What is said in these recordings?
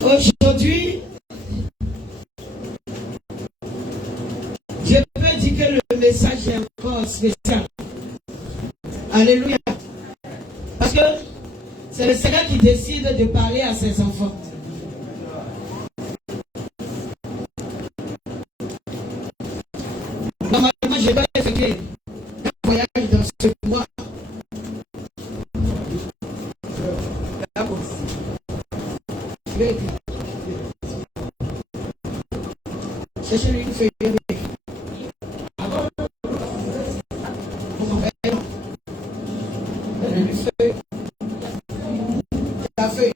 Aujourd'hui, je peux dire que le message est encore spécial. Alléluia. Parce que c'est le Seigneur qui décide de parler à ses enfants. Normalement, je dois effectuer un voyage dans ce mois. Cherchez une feuille. La feuille.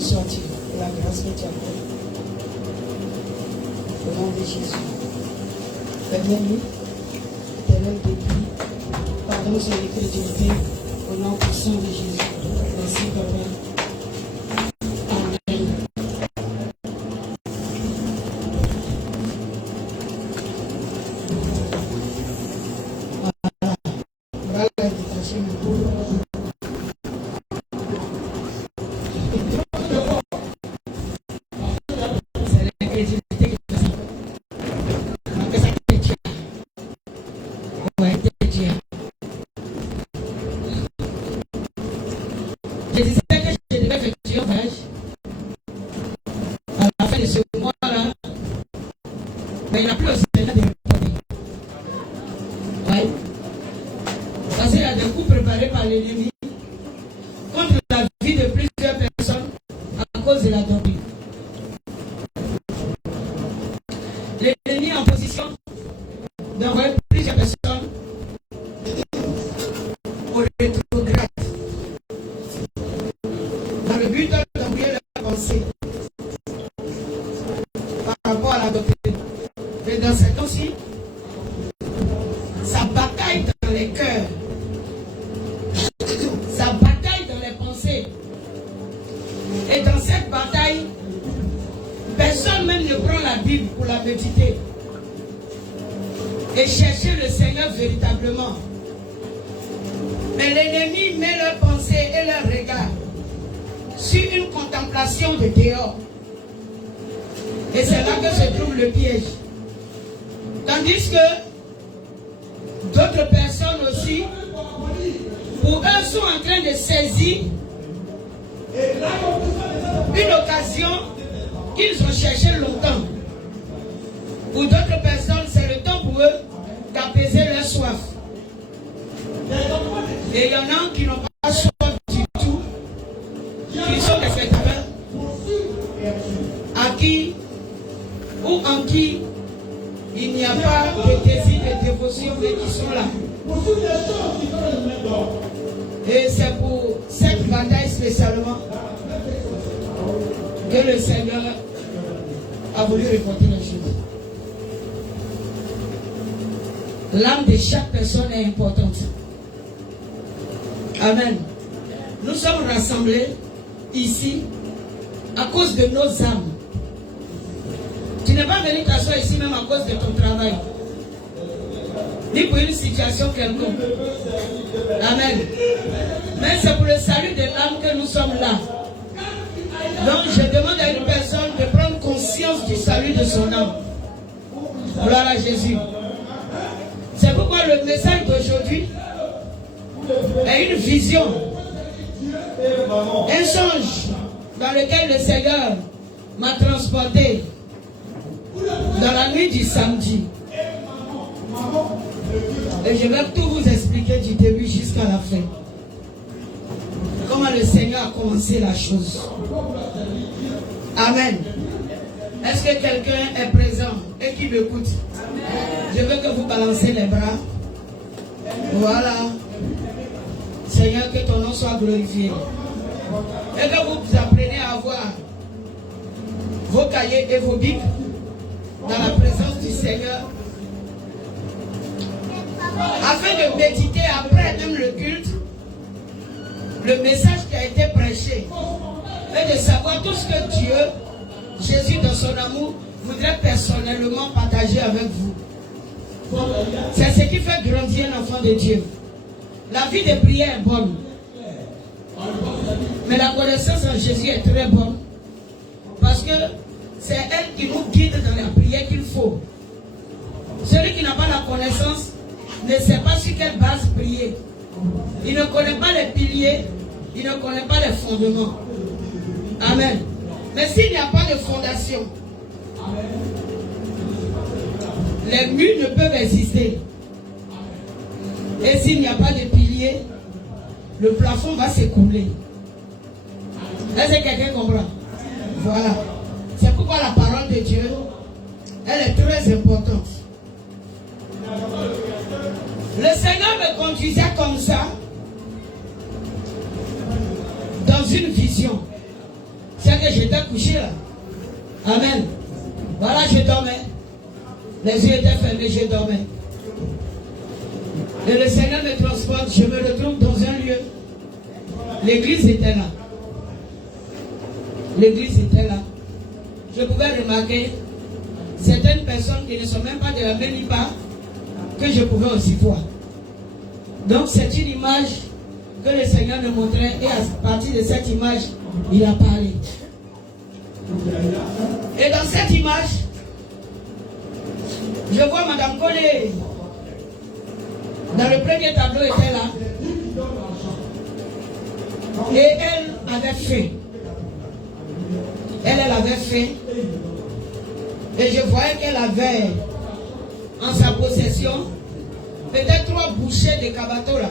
Sortir la grâce que tu as faite. Au nom de Jésus. Père-nous, éternel depuis, pardon sur les crédits, au nom puissant de Jésus. Merci, Papa. Amen. Voilà. Voilà l'invitation. Je disais que je devais effectuer un voyage à la fin de ce mois-là, mais il n'a plus au Sénat de répondre. Oui. Parce qu'il y a des coups préparés par l'ennemi contre la vie de plusieurs personnes à cause de la doctrine. L'ennemi est en position d'envoyer plusieurs personnes au rétrograde. Dans le but d'envoyer la pensée par rapport à la doctrine. Mais dans ce temps-ci, ça bataille dans les cœurs, ça bataille dans les pensées. Et dans cette bataille, personne même ne prend la Bible pour la méditer et chercher le Seigneur véritablement. Mais l'ennemi met leurs pensées et leurs regards sur une contemplation de dehors. Et c'est là que se trouve le piège. Tandis que d'autres personnes aussi, pour eux, sont en train de saisir une occasion qu'ils ont cherché longtemps. Pour d'autres personnes, c'est le temps pour eux d'apaiser leur soif. Et il y en a qui n'ont pas soif du tout, qui sont des spectateurs, à qui ou en qui il n'y a pas de désir de dévotion, mais qui sont là. Et c'est pour cette bataille spécialement que le Seigneur a voulu répondre les choses. L'âme de chaque personne est importante. Amen. Nous sommes rassemblés ici à cause de nos âmes. Tu n'es pas venu t'asseoir ici même à cause de ton travail, ni pour une situation quelconque. Amen. Mais c'est pour le salut de l'âme que nous sommes là. Donc je demande à une personne de prendre conscience du salut de son âme. Gloire à Jésus. C'est pourquoi le message d'aujourd'hui est une vision, un songe dans lequel le Seigneur m'a transporté dans la nuit du samedi. Et je vais tout vous expliquer du début jusqu'à la fin. Comment le Seigneur a commencé la chose. Amen. Est-ce que quelqu'un est présent et qui m'écoute? Je veux que vous balancez les bras. Voilà. Seigneur, que ton nom soit glorifié. Et que vous apprenez à avoir vos cahiers et vos bibles dans la présence du Seigneur, afin de méditer après même le culte, le message qui a été prêché, et de savoir tout ce que Dieu, Jésus dans son amour, voudrait personnellement partager avec vous. C'est ce qui fait grandir l'enfant de Dieu. La vie de prière est bonne, mais la connaissance en Jésus est très bonne, parce que c'est elle qui nous guide dans la prière qu'il faut. Celui qui n'a pas la connaissance ne sait pas sur quelle base prier. Il ne connaît pas les piliers, il ne connaît pas les fondements. Amen. Mais s'il n'y a pas de fondation, les murs ne peuvent exister. Et s'il n'y a pas de piliers, le plafond va s'écouler. Est-ce que quelqu'un comprend? Voilà. C'est pourquoi la parole de Dieu, elle est très importante. Le Seigneur me conduisait comme ça, dans une vision. C'est que j'étais couché là. Amen. Voilà, je dormais. Les yeux étaient fermés, je dormais. Et le Seigneur me transporte, je me retrouve dans un lieu. L'église était là. L'église était là. Je pouvais remarquer certaines personnes qui ne sont même pas de la même part que je pouvais aussi voir. Donc c'est une image que le Seigneur me montrait et à partir de cette image, il a parlé. Et dans cette image, je vois Madame Collet. Dans le premier tableau, elle était là. Et elle avait faim. Elle avait faim. Et je voyais qu'elle avait en sa possession peut-être 3 bouchées de cabato là.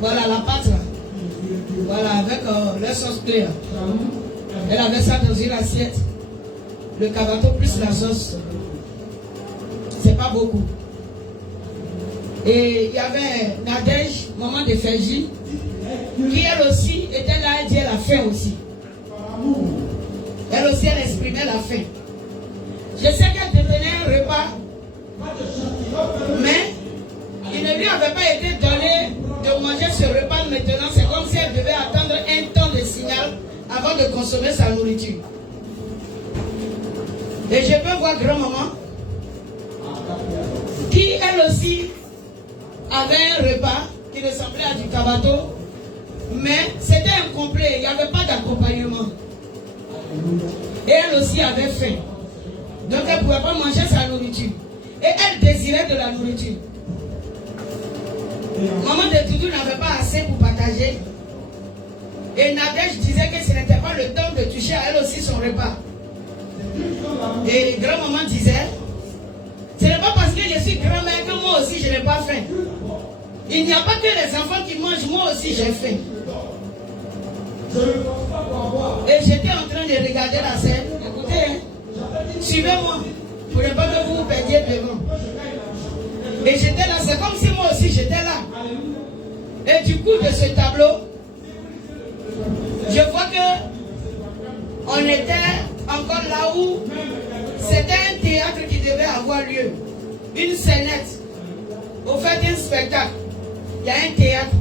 Voilà la pâte là. Voilà, avec la sauce claire. Elle avait ça dans une assiette. Le cabato plus la sauce. C'est pas beaucoup. Et il y avait Nadège, maman de Fergie, qui elle aussi était là, elle dit elle a faim aussi. Elle aussi, elle exprimait la faim. Je sais qu'elle devenait un repas, mais il ne lui avait pas été donné de manger ce repas maintenant. C'est comme si elle devait attendre un temps de signal avant de consommer sa nourriture. Et je peux voir grand-maman qui elle aussi avait un repas qui ressemblait à du cabato, mais c'était incomplet, il n'y avait pas d'accompagnement. Et elle aussi avait faim. Donc elle ne pouvait pas manger sa nourriture. Et elle désirait de la nourriture. Maman de Doudou n'avait pas assez pour partager. Et Nadège disait que ce n'était pas le temps de toucher à elle aussi son repas. Et grand-maman disait, ce n'est pas parce que je suis grand-mère que moi aussi je n'ai pas faim. Il n'y a pas que les enfants qui mangent, moi aussi j'ai faim. Et j'étais en train de regarder la scène. Écoutez, hein, suivez-moi, pour ne pas que vous vous perdiez devant. Et j'étais là, c'est comme si moi aussi j'étais là. Et du coup de ce tableau, je vois que on était encore là où c'était un théâtre qui devait avoir lieu. Une scénette. Au fait d'un spectacle, il y a un théâtre.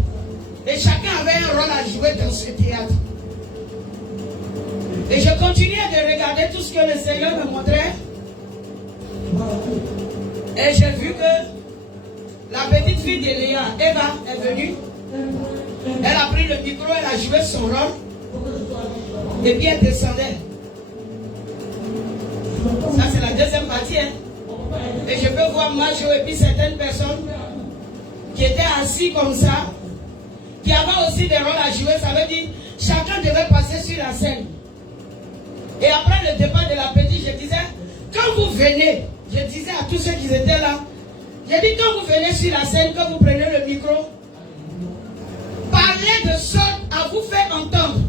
Et chacun avait un rôle à jouer dans ce théâtre. Et je continuais de regarder tout ce que le Seigneur me montrait. Et j'ai vu que la petite fille de Léa, Eva, est venue. Elle a pris le micro, elle a joué son rôle. Et puis elle descendait. Ça c'est la deuxième partie. Hein. Et je peux voir Majo et puis certaines personnes qui étaient assis comme ça, qui avaient aussi des rôles à jouer. Ça veut dire chacun devait passer sur la scène. Et après le départ de la petite, je disais, quand vous venez, je disais à tous ceux qui étaient là, j'ai dit quand vous venez sur la scène, que vous prenez le micro, parlez de sorte à vous faire entendre.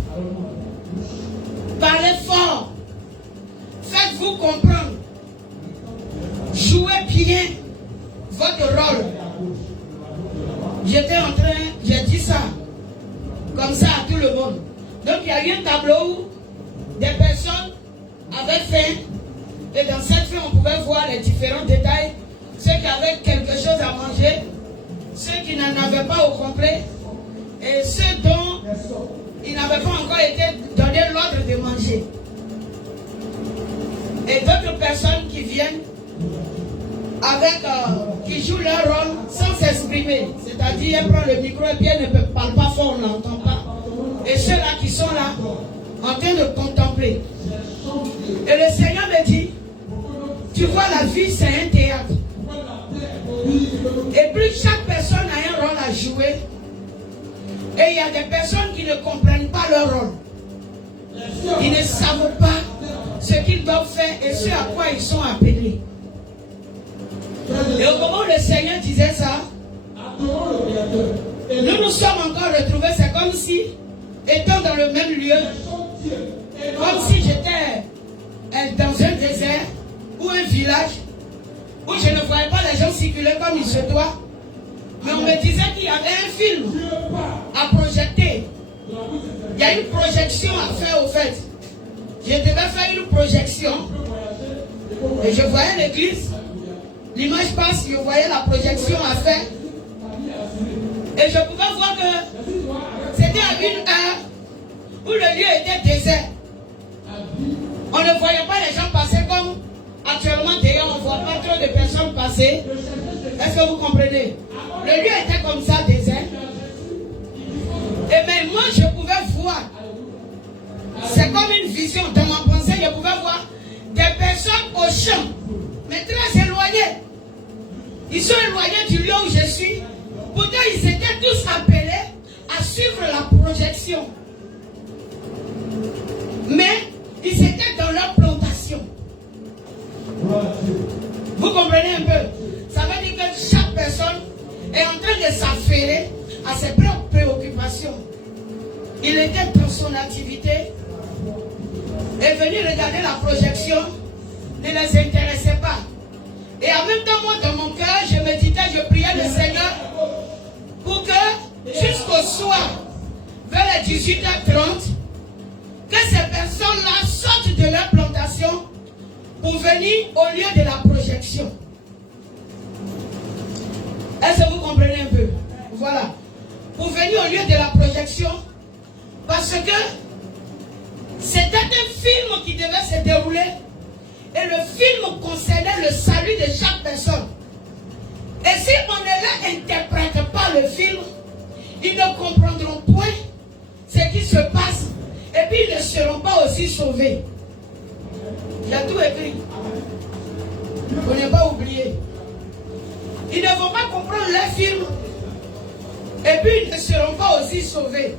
Parlez fort. Faites-vous comprendre. Jouez bien votre rôle. J'étais en train, j'ai dit ça, comme ça à tout le monde. Donc il y a eu un tableau où des personnes avaient faim, et dans cette faim on pouvait voir les différents détails, ceux qui avaient quelque chose à manger, ceux qui n'en avaient pas au complet, et ceux dont il n'avait pas encore été donné l'ordre de manger. Et d'autres personnes qui viennent avec, qui jouent leur rôle sans s'exprimer. C'est-à-dire, elle prend le micro et puis elle ne parle pas fort, on n'entend pas. Et ceux-là qui sont là, en train de contempler. Et le Seigneur me dit, tu vois, la vie c'est un théâtre. Et puis chaque personne a un rôle à jouer. Et il y a des personnes qui ne comprennent pas leur rôle. Ils ne savent pas ce qu'ils doivent faire et ce à quoi ils sont appelés. Et au moment où le Seigneur disait ça, nous nous sommes encore retrouvés. C'est comme si, étant dans le même lieu, comme si j'étais dans un désert ou un village où je ne voyais pas les gens circuler comme il se doit. Mais on me disait qu'il y avait un film à projeter. Il y a une projection à faire au fait. Je devais faire une projection. Et je voyais l'église. L'image passe, je voyais la projection à faire. Et je pouvais voir que c'était à une heure où le lieu était désert. On ne voyait pas les gens passer comme actuellement d'ailleurs on ne voit pas trop de personnes passer. Est-ce que vous comprenez? Le lieu était comme ça, désert. Et mais moi je pouvais voir. C'est comme une vision. Dans ma pensée, je pouvais voir des personnes au champ, mais très éloignées. Ils sont éloignés du lieu où je suis. Pourtant, ils étaient tous appelés à suivre la projection. Mais ils étaient dans leur plantation. Vous comprenez un peu? Ça veut dire que chaque personne est en train de s'affairer à ses propres préoccupations. Il était dans son activité et venir regarder la projection ne les intéressait pas. Et en même temps, moi, dans mon cœur, je méditais, je priais le Seigneur pour que jusqu'au soir, vers les 18h30, que ces personnes-là sortent de leur plantation pour venir au lieu de la projection. Est-ce que vous comprenez un peu? Voilà. Pour venir au lieu de la projection, parce que c'était un film qui devait se dérouler et le film concernait le salut de chaque personne. Et si on ne leur interprète pas le film, ils ne comprendront point ce qui se passe et puis ils ne seront pas aussi sauvés. J'ai tout écrit. Vous n'avez pas oublié. Ils ne vont pas comprendre le film et puis ils ne seront pas aussi sauvés.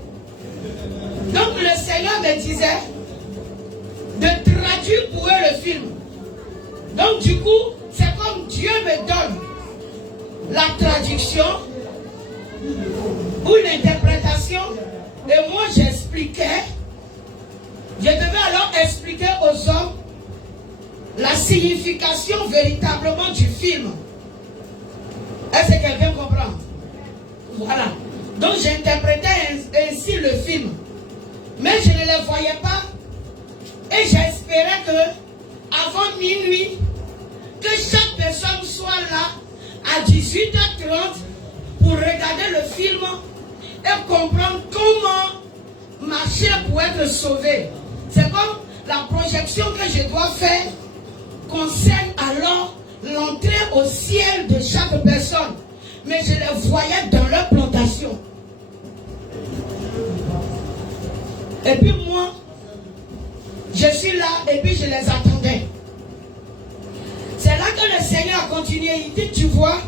Donc le Seigneur me disait de traduire pour eux le film. Donc du coup, c'est comme Dieu me donne la traduction ou l'interprétation et moi j'expliquais. Je devais alors expliquer aux hommes la signification véritablement du film. Est-ce que quelqu'un comprend? Voilà. Donc j'interprétais ainsi le film. Mais je ne le voyais pas. Et j'espérais que avant minuit, que chaque personne soit là à 18h30 pour regarder le film et comprendre comment marcher pour être sauvé. C'est comme la projection que je dois faire concerne alors l'entrée au ciel de chaque personne. Mais je les voyais dans leur plantation. Et puis moi, je suis là et puis je les attendais. C'est là que le Seigneur a continué. Il dit, tu vois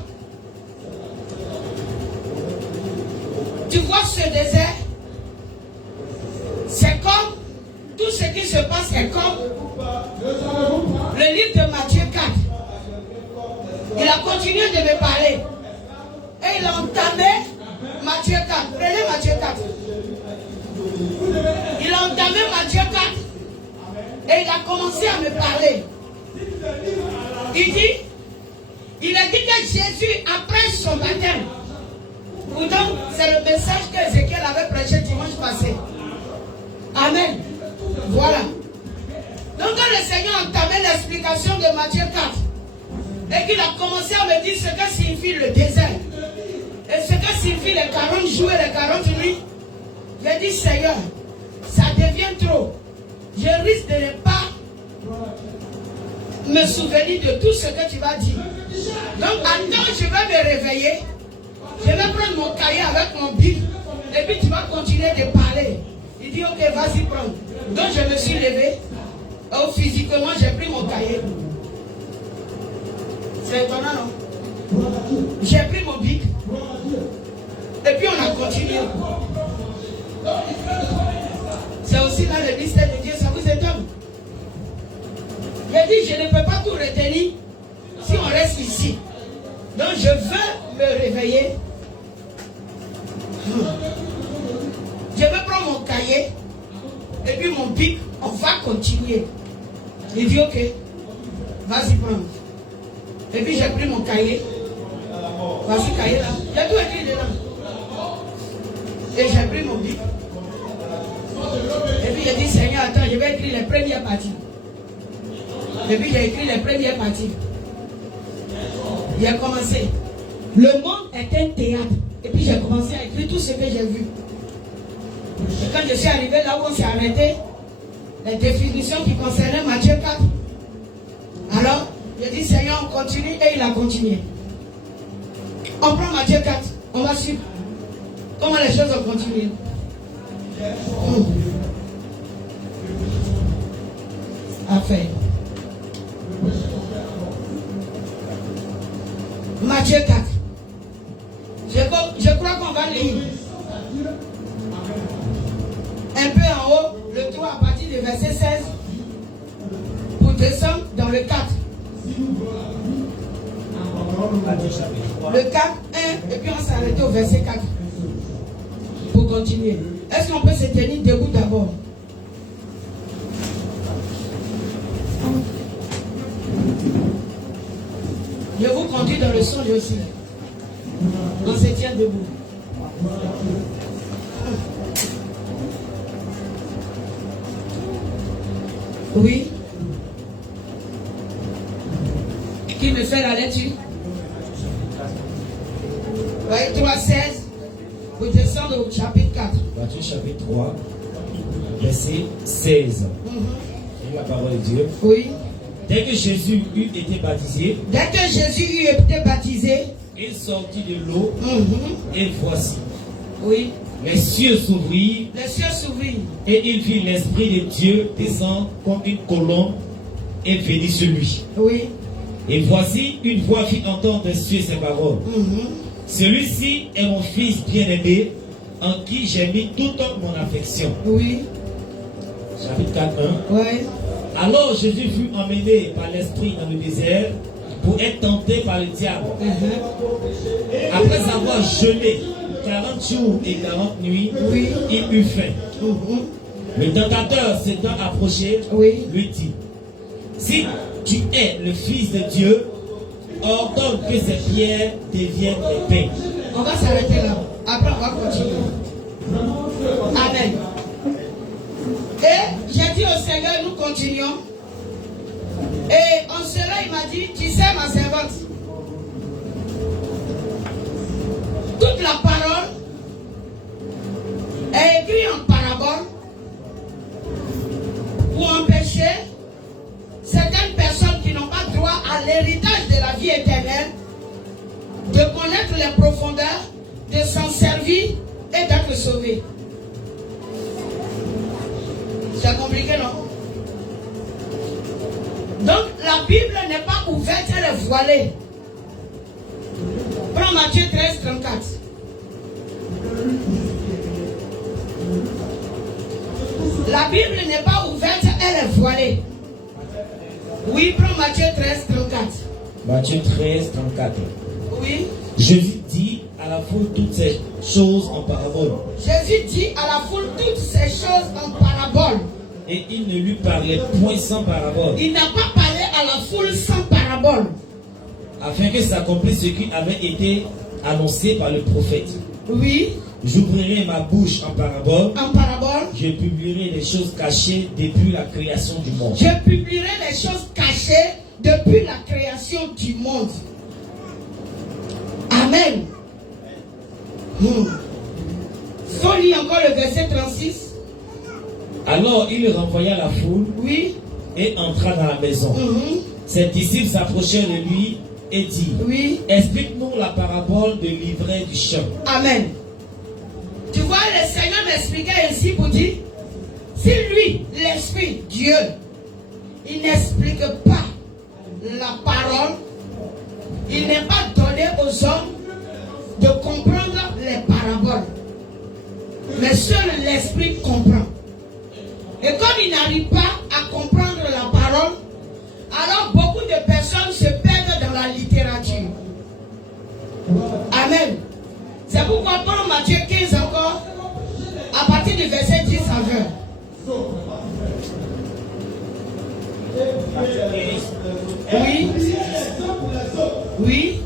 ce désert, c'est comme tout ce qui se passe est comme le livre de Matthieu 4. Il a continué de me parler. Et il a entamé Matthieu 4. Prenez Matthieu 4. Il a entamé Matthieu 4. Et il a commencé à me parler. Il a dit que Jésus, après son baptême, pourtant Voilà. Donc quand le Seigneur a entamé l'explication de Matthieu 4, et qu'il a commencé à me dire ce que signifie le désert, et ce que signifie les 40 jours et les 40 nuits, j'ai dit Seigneur, ça devient trop. Je risque de ne pas me souvenir de tout ce que tu vas dire. Donc maintenant je vais me réveiller, je vais prendre mon cahier avec mon bic, et puis tu vas continuer de parler. Il dit ok, vas-y prendre. Donc je me suis levé, physiquement j'ai pris mon cahier. C'est étonnant, non? J'ai pris mon bic, et puis on a continué. C'est aussi là le mystère de Dieu, ça vous étonne? J'ai dit, je ne peux pas tout retenir si on reste ici. Donc je veux me réveiller. Je vais prendre mon cahier et puis mon bic, on va continuer. Il dit ok, vas-y prendre. Et puis j'ai pris mon cahier. Voici le cahier là. J'ai tout écrit dedans. Et j'ai pris mon bic. Et puis j'ai dit Seigneur, attends, je vais écrire les premières parties. Et puis j'ai écrit les premières parties. J'ai commencé. Le monde est un théâtre. Et puis j'ai commencé à écrire tout ce que j'ai vu. Et quand je suis arrivé là où on s'est arrêté, les définitions qui concernaient Matthieu 4. Alors, j'ai dit Seigneur, on continue, et il a continué. On prend Matthieu 4, on va suivre comment les choses ont continué. Affaire. Matthieu 4. Je crois qu'on va lire un peu en haut, le 3 à partir du verset 16, pour descendre dans le 4. Le 4, 1, et puis on s'est arrêté au verset 4. Pour continuer. Est-ce qu'on peut se tenir debout d'abord? Je vous conduis dans le son aussi. On se tient debout. Oui. Qui me fait la lecture? Oui, 3, 16. Vous descendez au chapitre 4. Matthieu chapitre 3, verset 16. Et la parole de Dieu. Oui. Dès que Jésus eut été baptisé, il sortit de l'eau, et voici. Oui. Les cieux s'ouvrirent. Et il vit l'Esprit de Dieu descendre comme une colombe et venir sur lui. Oui. Et voici une voix fit entendre des cieux ces paroles. Celui-ci est mon fils bien-aimé, en qui j'ai mis toute mon affection. Oui. Chapitre 4, 1. Oui. Alors Jésus fut emmené par l'Esprit dans le désert pour être tenté par le diable. Après avoir jeûné 40 jours et 40 nuits, il eut faim. Le tentateur s'étant approché, lui dit: si tu es le Fils de Dieu, ordonne que ces pierres deviennent des pains. On va s'arrêter là. Après, on va continuer. Amen. Et j'ai dit au Seigneur, nous continuons. Et en cela, il m'a dit, tu sais ma servante, toute la parole est écrite en parabole pour empêcher certaines personnes qui n'ont pas droit à l'héritage de la vie éternelle de connaître les profondeurs, de s'en servir et d'être sauvés. C'est compliqué, non? Donc la Bible n'est pas ouverte, elle est voilée. Prends Matthieu 13, 34. La Bible n'est pas ouverte, elle est voilée. Oui, prends Matthieu 13, 34. Matthieu 13, 34. Oui. Jésus dit à la foule toutes ces choses en parabole. Jésus dit à la foule toutes ces choses en parabole. Et il ne lui parlait point sans parabole. Il n'a pas parlé à la foule sans parabole. Afin que s'accomplisse ce qui avait été annoncé par le prophète. Oui. J'ouvrirai ma bouche en parabole. En parabole. Je publierai les choses cachées depuis la création du monde. Je publierai les choses cachées depuis la création du monde. Amen. Faut lire encore le verset 36. Alors il renvoya la foule, oui, et entra dans la maison. Ses disciples s'approchèrent de lui et dit, oui, explique-nous la parabole de l'ivraie du champ. Amen. Tu vois, le Seigneur m'expliquait ici pour dire, si lui, l'Esprit, Dieu, il n'explique pas la parole, il n'est pas donné aux hommes de comprendre les paraboles. Mais seul l'Esprit comprend. Et comme il n'arrive pas à comprendre la parole, alors beaucoup de personnes se perdent dans la littérature. Amen. C'est pourquoi dans Matthieu 15 encore, à partir du verset 10 à 20. Oui. Oui.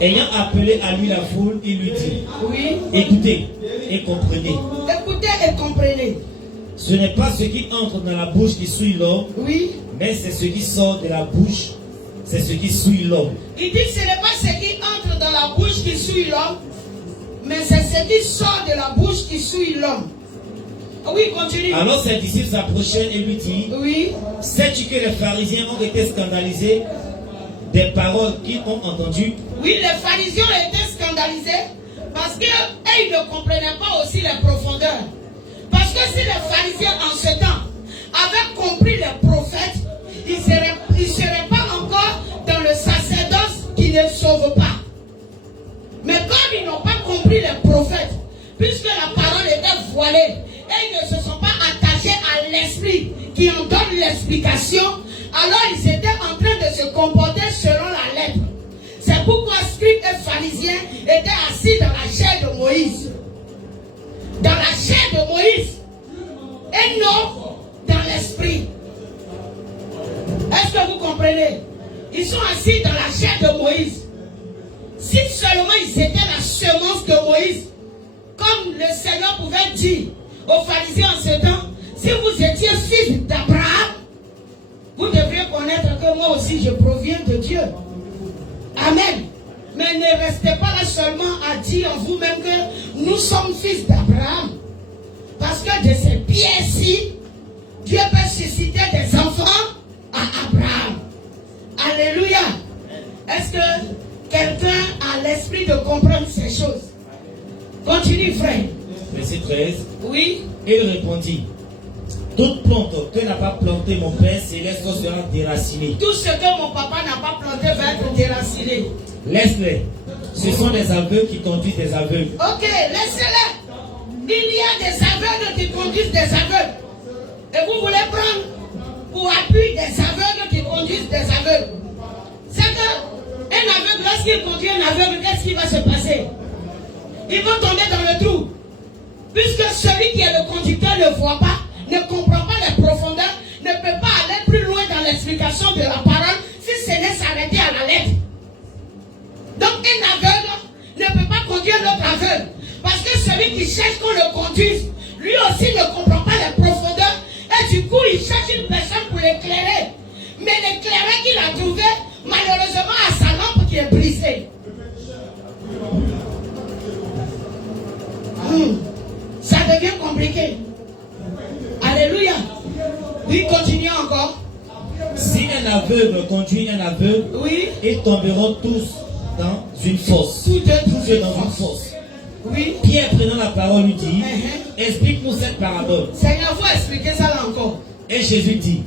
Ayant appelé à lui la foule, il lui dit, oui, écoutez et comprenez. Écoutez et comprenez. Ce n'est pas ce qui entre dans la bouche qui souille l'homme, oui, mais c'est ce qui sort de la bouche, c'est ce qui souille l'homme. Il dit ce n'est pas ce qui entre dans la bouche qui souille l'homme, mais c'est ce qui sort de la bouche qui souille l'homme. Oui, continue. Alors ses disciples s'approchèrent et lui dirent, oui, sais-tu que les pharisiens ont été scandalisés des paroles qu'ils ont entendues? Oui, les pharisiens ont été scandalisés parce qu'ils ne comprenaient pas aussi les profondeurs. Parce que si les pharisiens en ce temps avaient compris les prophètes, ils ne seraient pas encore dans le sacerdoce qui ne sauve pas. Mais comme ils n'ont pas compris les prophètes, puisque la parole était voilée, et ils ne se sont pas attachés à l'esprit qui en donne l'explication, alors ils étaient en train de se comporter selon la lettre. C'est pourquoi scribes et pharisiens étaient assis dans la chair de Moïse. Dans la chair de Moïse. Et non dans l'esprit. Est-ce que vous comprenez? Ils sont assis dans la chair de Moïse. Si seulement ils étaient la semence de Moïse, comme le Seigneur pouvait dire aux pharisiens en ce temps, si vous étiez fils d'Abraham, vous devriez connaître que moi aussi je proviens de Dieu. Amen. Mais ne restez pas là seulement à dire en vous-même que nous sommes fils d'Abraham. Parce que de ces pierres-ci, Dieu peut susciter des enfants à Abraham. Alléluia. Est-ce que quelqu'un a l'esprit de comprendre ces choses? Continue, frère. Verset 13. Oui. Et il répondit, toute plante que n'a pas planté mon Père céleste sera déracinée. Tout ce que mon papa n'a pas planté va être déraciné. Laisse-les. Ce sont des aveugles qui conduisent des aveugles. Ok, laissez-les. Il y a des aveugles qui conduisent des aveugles. Et vous voulez prendre pour appui des aveugles qui conduisent des aveugles. C'est que un aveugle, lorsqu'il conduit un aveugle, qu'est-ce qui va se passer? Il va tomber dans le trou. Puisque celui qui est le conducteur ne voit pas, ne comprend pas les profondeurs, ne peut pas aller plus loin dans l'explication de la parole si ce n'est s'arrêter à la lettre. Donc un aveugle ne peut pas conduire l'autre aveugle. Parce que celui qui cherche qu'on le conduise, lui aussi ne comprend pas les profondeurs. Et du coup, il cherche une personne pour l'éclairer. Mais l'éclaireur qu'il a trouvé, malheureusement, a sa lampe qui est brisée. Ça devient compliqué. Alléluia. Oui, continuez encore. Si un aveugle conduit un aveugle, oui, ils tomberont tous dans une fosse. Tous deux dans une fosse. Oui. Pierre, prenant la parole, lui dit, explique-nous cette parabole. Seigneur, il faut expliquer ça là encore. Et Jésus dit,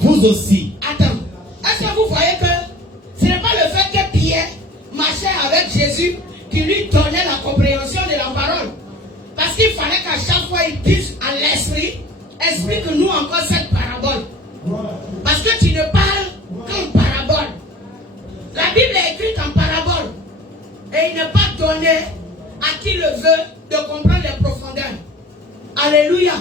vous aussi. Attends, est-ce que vous voyez que ce n'est pas le fait que Pierre marchait avec Jésus qui lui donnait la compréhension de la parole? Parce qu'il fallait qu'à chaque fois il dise à l'esprit, explique-nous encore cette parabole. Parce que tu ne parles qu'en parabole. La Bible est écrite en parabole. Et il n'est pas donné à qui le veut de comprendre les profondeurs. Alléluia.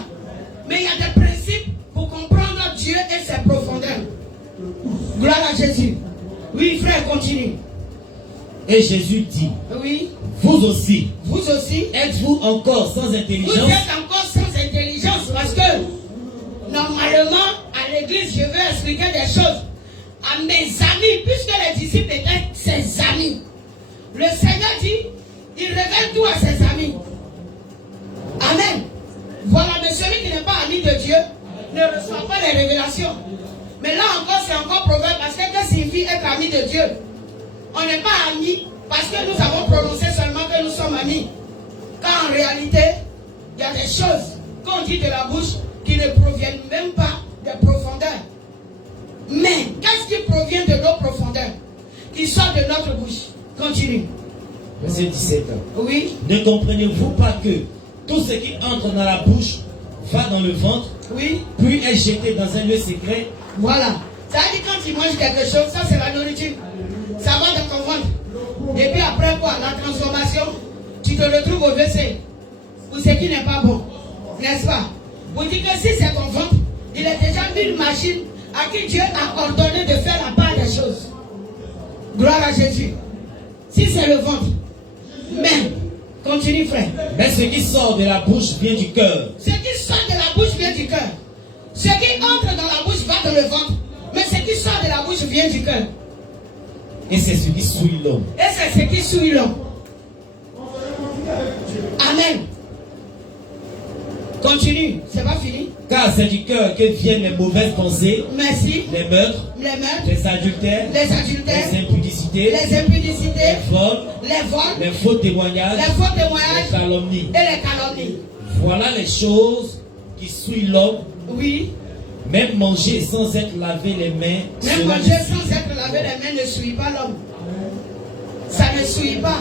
Mais il y a des principes pour comprendre Dieu et ses profondeurs. Gloire à Jésus. Oui, frère, continue. Et Jésus dit, oui, vous aussi, êtes-vous encore sans intelligence? Vous êtes encore sans intelligence parce que normalement, à l'église, je veux expliquer des choses à mes amis, puisque les disciples étaient ses amis. Le Seigneur dit, il révèle tout à ses amis. Amen. Voilà, mais celui qui n'est pas ami de Dieu ne reçoit pas les révélations. Mais là encore, c'est encore proverbe, parce que que signifie être ami de Dieu? On n'est pas amis parce que nous avons prononcé seulement que nous sommes amis. Quand en réalité, il y a des choses qu'on dit de la bouche qui ne proviennent même pas des profondeurs. Mais qu'est-ce qui provient de nos profondeurs? Qui sort de notre bouche? Continue. Verset 17. Oui. Ne comprenez-vous pas que tout ce qui entre dans la bouche va dans le ventre, oui, puis est jeté dans un lieu secret? Voilà. Ça veut dire quand tu manges quelque chose, ça c'est la nourriture. Ça va dans ton ventre. Et puis après quoi? La transformation, tu te retrouves au WC. Ou ce qui n'est pas bon. N'est-ce pas? Vous dites que si c'est ton ventre, il est déjà mis une machine à qui Dieu a ordonné de faire la part des choses. Gloire à Jésus. Si c'est le ventre. Mais, continue frère. Mais ce qui sort de la bouche vient du cœur. Ce qui sort de la bouche vient du cœur. Ce qui entre dans la bouche va dans le ventre. Mais ce qui sort de la bouche vient du cœur. Et c'est ce qui souille l'homme. Et c'est ce qui souille l'homme. Amen. Continue, c'est pas fini. Car c'est du cœur que viennent les mauvaises pensées. Merci. Les meurtres. Les adultères. Les impudicités. Les vols. Les faux témoignages. Les calomnies. Et les calomnies. Voilà les choses qui souillent l'homme. Oui. Même manger sans être lavé les mains. Même manger sans être lavé les mains ne souille pas l'homme. Ça ne souille pas.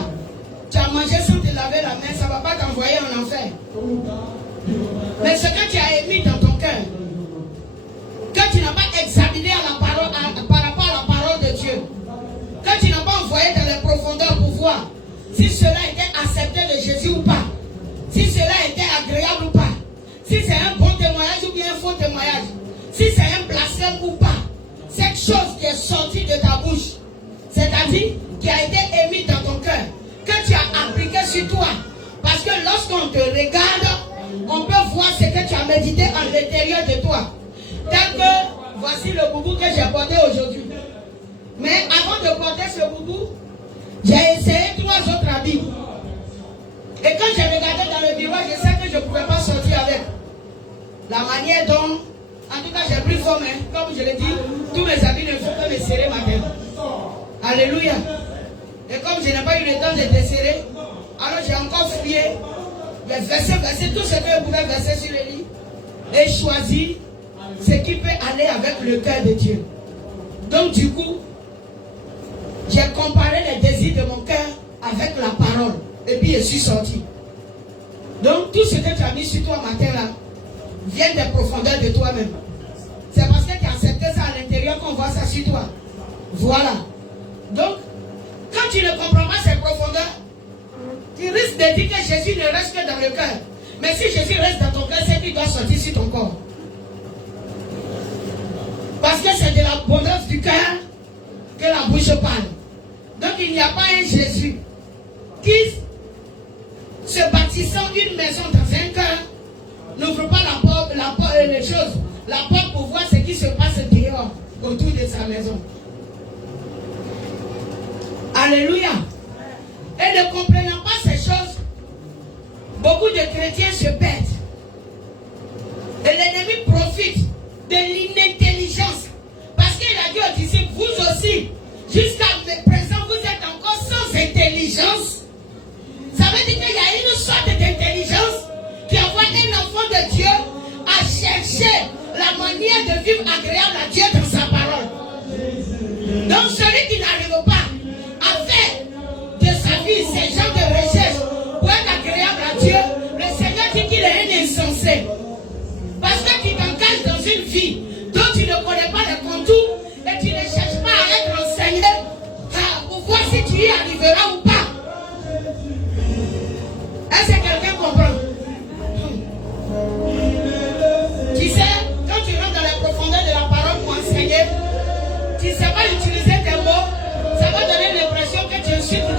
Tu as mangé sans te laver la main, ça ne va pas t'envoyer en enfer. Mais ce que tu as émis dans ton cœur, que tu n'as pas examiné à la parole, par rapport à la parole de Dieu, que tu n'as pas envoyé dans les profondeurs pour voir si cela était accepté de Jésus ou pas, si cela était agréable ou pas, si c'est un bon témoignage ou bien un faux témoignage, si c'est un blasphème ou pas, cette chose qui est sortie de ta bouche, c'est-à-dire qui a été émise dans ton cœur, que tu as appliqué sur toi, parce que lorsqu'on te regarde, on peut voir ce que tu as médité à l'intérieur de toi. Tel que, voici le boubou que j'ai porté aujourd'hui. Mais avant de porter ce boubou, j'ai essayé 3 autres habits. Et quand j'ai regardé dans le miroir, je sais que je ne pouvais pas sortir avec. La manière dont, en tout cas j'ai pris forme, hein, comme je l'ai dit, tous mes habits ne font que me serrer ma tête. Alléluia. Et comme je n'ai pas eu le temps de te serrer, alors j'ai encore fouillé. J'ai versé tout ce que je pouvais verser sur le lit et choisi ce qui peut aller avec le cœur de Dieu. Donc du coup, j'ai comparé les désirs de mon cœur avec la parole et puis je suis sorti. Donc tout ce que tu as mis sur toi matin là vient des profondeurs de toi-même. C'est parce que tu as accepté ça à l'intérieur qu'on voit ça sur toi. Voilà. Donc, quand tu ne comprends pas ces profondeurs, tu risques de dire que Jésus ne reste que dans le cœur. Mais si Jésus reste dans ton cœur, c'est qu'il doit sortir sur ton corps. Parce que c'est de l'abondance du cœur que la bouche parle. Donc il n'y a pas un Jésus qui, se bâtissant une maison dans un cœur, n'ouvre pas la porte, les choses, la porte pour voir ce qui se passe dehors, autour de sa maison. Alléluia. Et ne comprenant pas ces choses, beaucoup de chrétiens se perdent. Et l'ennemi profite de l'inintelligence. Parce qu'il a dit aux disciples, vous aussi, jusqu'à présent, vous êtes encore sans intelligence. Ça veut dire qu'il y a une sorte d'intelligence qui envoie un enfant de Dieu à chercher la manière de vivre agréable à Dieu dans sa parole. Donc celui qui n'arrive pas à faire de sa vie ces genres de recherche pour être agréable à Dieu, le Seigneur dit qu'il est un insensé. Parce que tu t'engages dans une vie dont tu ne connais pas les contours et tu ne cherches pas à être enseigné pour voir si tu y arriveras ou pas. Est-ce que quelqu'un comprend? Tu sais, quand tu rentres dans les profondeurs de la parole pour enseigner, tu ne sais pas utiliser tes mots, ça va donner l'impression que tu insultes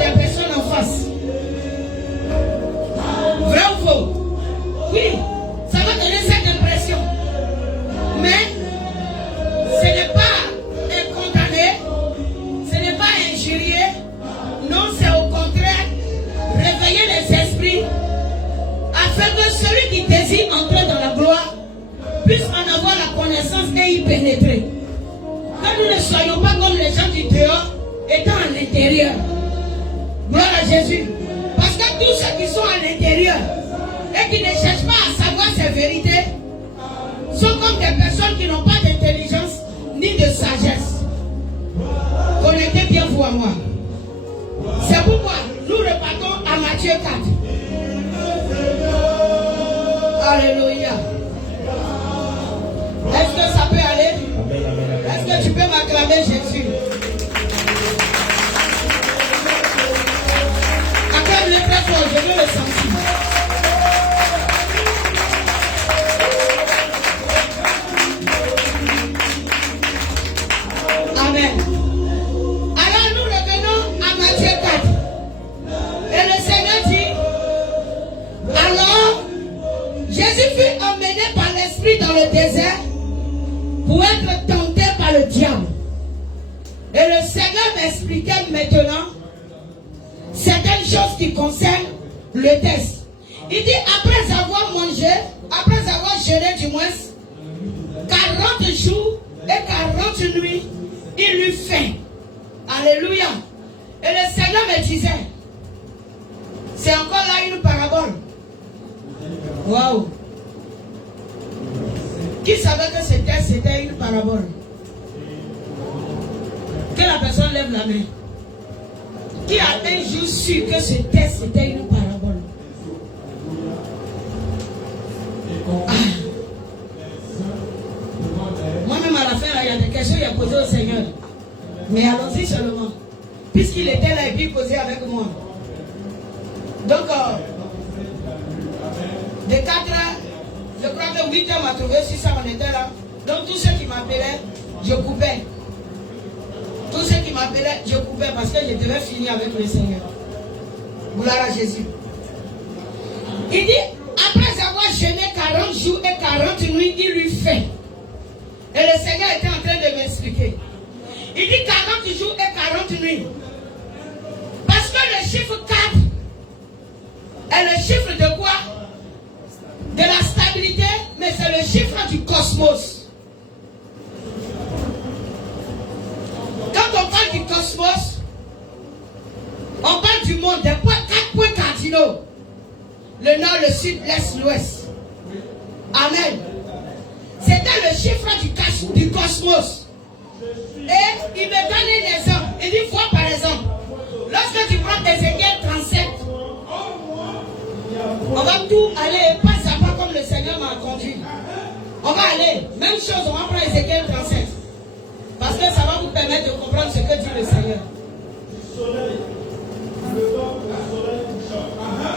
afin que celui qui désire entrer dans la gloire puisse en avoir la connaissance et y pénétrer. Que nous ne soyons pas comme les gens du dehors, étant à l'intérieur. Gloire à Jésus. Parce que tous ceux qui sont à l'intérieur et qui ne cherchent pas à savoir ces vérités sont comme des personnes qui n'ont pas d'intelligence ni de sagesse. Connectez bien vous à moi. C'est pourquoi nous repartons à Matthieu 4. Alléluia. Est-ce que ça peut aller? Est-ce que tu peux m'acclamer Jésus? Acclame-le très fort, je veux le sentir. Amen. Alors nous revenons à Matthieu 4. Et le Seigneur dit, alors Jésus fut emmené par l'Esprit dans le désert pour être tenté par le diable. Et le Seigneur m'expliquait maintenant certaines choses qui concernent le test. Il dit, après avoir mangé, après avoir jeûné du moins 40 jours et 40 nuits, il eut faim. Alléluia. Et le Seigneur me disait, c'est encore là une parabole. Waouh. Qui savait que c'était une parabole? Que la personne lève la main. Qui a un jour su que ce test c'était une parabole? Ah. Moi-même à la fin, là, il y a des questions qu'il a posées au Seigneur. Mais allons-y seulement. Puisqu'il était là et puis il causait avec moi. Donc, de 4 heures, je crois que 8 heures m'a trouvé, si ça on était là. Donc tous ceux qui m'appelaient, je coupais. Tous ceux qui m'appelaient, je coupais parce que je devais finir avec le Seigneur. Gloire à Jésus. Il dit, après avoir jeûné 40 jours et 40 nuits, il eut faim. Et le Seigneur était en train de m'expliquer. Il dit 40 jours et 40 nuits. Parce que le chiffre 4 est le chiffre de quoi? De la stabilité, mais c'est le chiffre du cosmos. Quand on parle du cosmos, on parle du monde, des 4 points cardinaux. Le nord, le sud, l'est, l'ouest. Amen. C'était le chiffre du cosmos. Et il me donne un exemple. Il dit, vois par exemple, lorsque tu prends Ézéchiel 37, on va tout aller pas à pas comme le Seigneur m'a conduit. On va aller, même chose, on va prendre Ézéchiel 37. Parce que ça va vous permettre de comprendre ce que dit le Seigneur.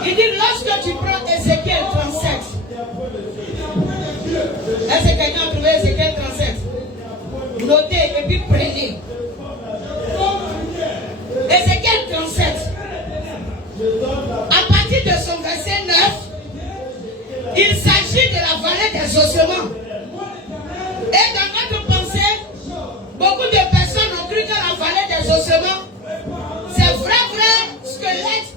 Il dit, lorsque tu prends Ézéchiel 37, est-ce que quelqu'un a trouvé Ézéchiel 37? Notez et puis prenez. Ézéchiel 37. À partir de son verset 9, il s'agit de la vallée des ossements. Et dans notre pensée, beaucoup de personnes ont cru que la vallée des ossements, c'est vrai squelette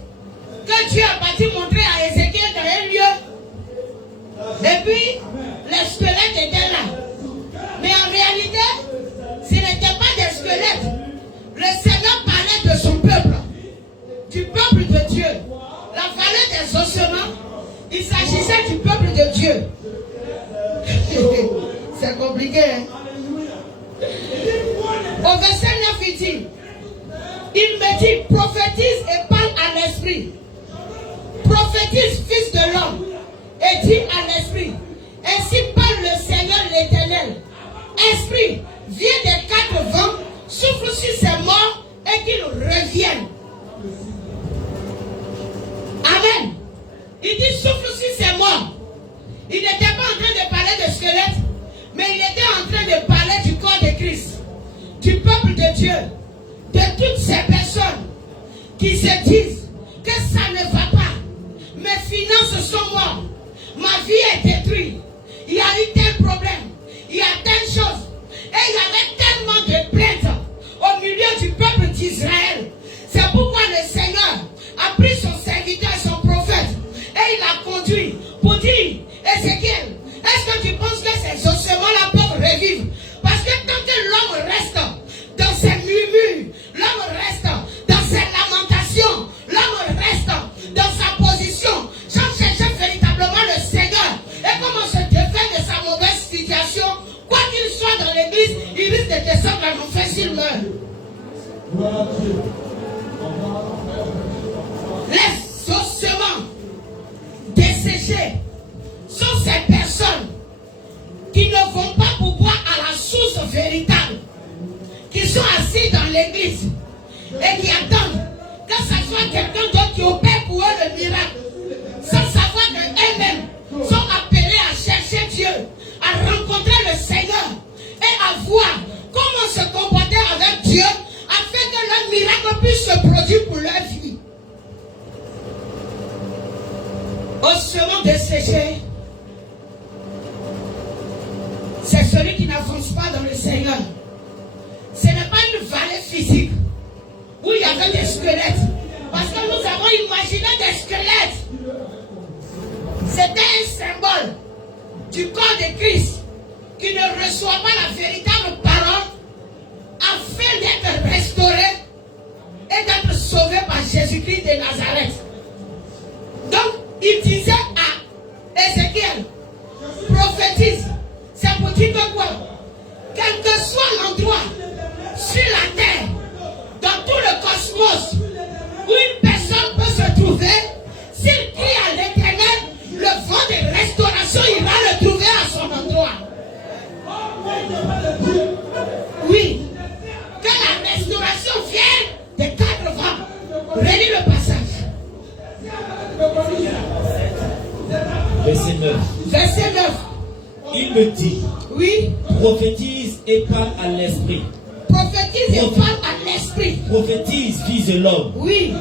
que Dieu a parti montrer à Ézéchiel dans un lieu. Et puis, les squelettes étaient là. Mais en réalité, ce n'était pas des squelettes. Le Seigneur parlait de son peuple, du peuple de Dieu. La vallée des ossements, il s'agissait du peuple de Dieu. C'est compliqué, hein? Au verset 9, il dit, il me dit, prophétise et parle à l'esprit. Prophétise, fils de l'homme, et dis à l'esprit, ainsi parle le Seigneur l'Éternel. Esprit, viens des 4 vents, souffle sur ces morts et qu'ils reviennent. Amen. Il dit souffle sur ces morts. Il n'était pas en train de parler de squelettes, mais il était en train de parler du corps de Christ, du peuple de Dieu, de toutes ces personnes qui se disent que ça ne va pas. Mes finances sont mortes. Ma vie est détruite. Il y a eu tel problème. Il y a telle chose. Et il y avait tellement de plaintes au milieu du peuple d'Israël. C'est pourquoi le Seigneur a pris son serviteur, son prophète, et il l'a conduit Les ossements desséchés sont ces personnes qui ne vont pas pouvoir à la source véritable, qui sont assis dans l'église et qui attendent que ce soit quelqu'un d'autre qui opère pour eux le miracle, sans savoir qu'eux-mêmes sont appelés à chercher Dieu, à rencontrer le Seigneur et à voir comment se comporter avec Dieu afin que le miracle puisse se produire pour leur vie. Ossements desséchés, c'est celui qui n'avance pas dans le Seigneur. Ce n'est pas une vallée physique où il y avait des squelettes. Parce que nous avons imaginé des squelettes. C'était un symbole du corps de Christ qui ne reçoit pas la véritable parole afin d'être restauré et d'être sauvé par Jésus-Christ de Nazareth. Donc, il disait à Ézéchiel, prophétise. C'est pour dire que quoi? Quel que soit l'endroit sur la terre, dans tout le cosmos, où une personne peut se trouver, s'il crie à l'Éternel, le vent de restauration ira le trouver à son endroit. Oui, que la restauration vienne des quatre vents. Relis le passage. Verset 9. Verset 9. Il me dit, oui, prophétise et parle à l'esprit. Prophétise et parle à l'esprit. Prophétise, fils de l'homme. Oui.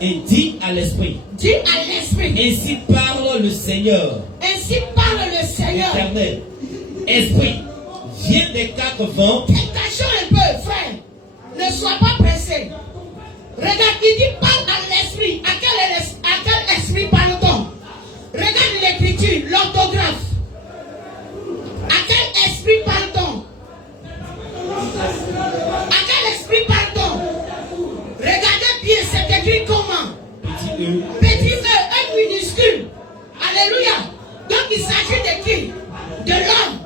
Et dis à l'esprit. Dis à l'esprit. Ainsi parle le Seigneur. Ainsi parle le Seigneur. Éternel. Esprit, viens des quatre vents. Tâchons un peu, frère. Ne sois pas pressé. Regarde, il dit parle à l'esprit. À quel esprit parle-t-on? Regarde l'écriture, l'orthographe. À quel esprit parle-t-on? À quel esprit parle-t-on? Regardez bien, c'est écrit comment? Petit E. Petit E, un minuscule. Alléluia. Donc il s'agit de qui? De l'homme.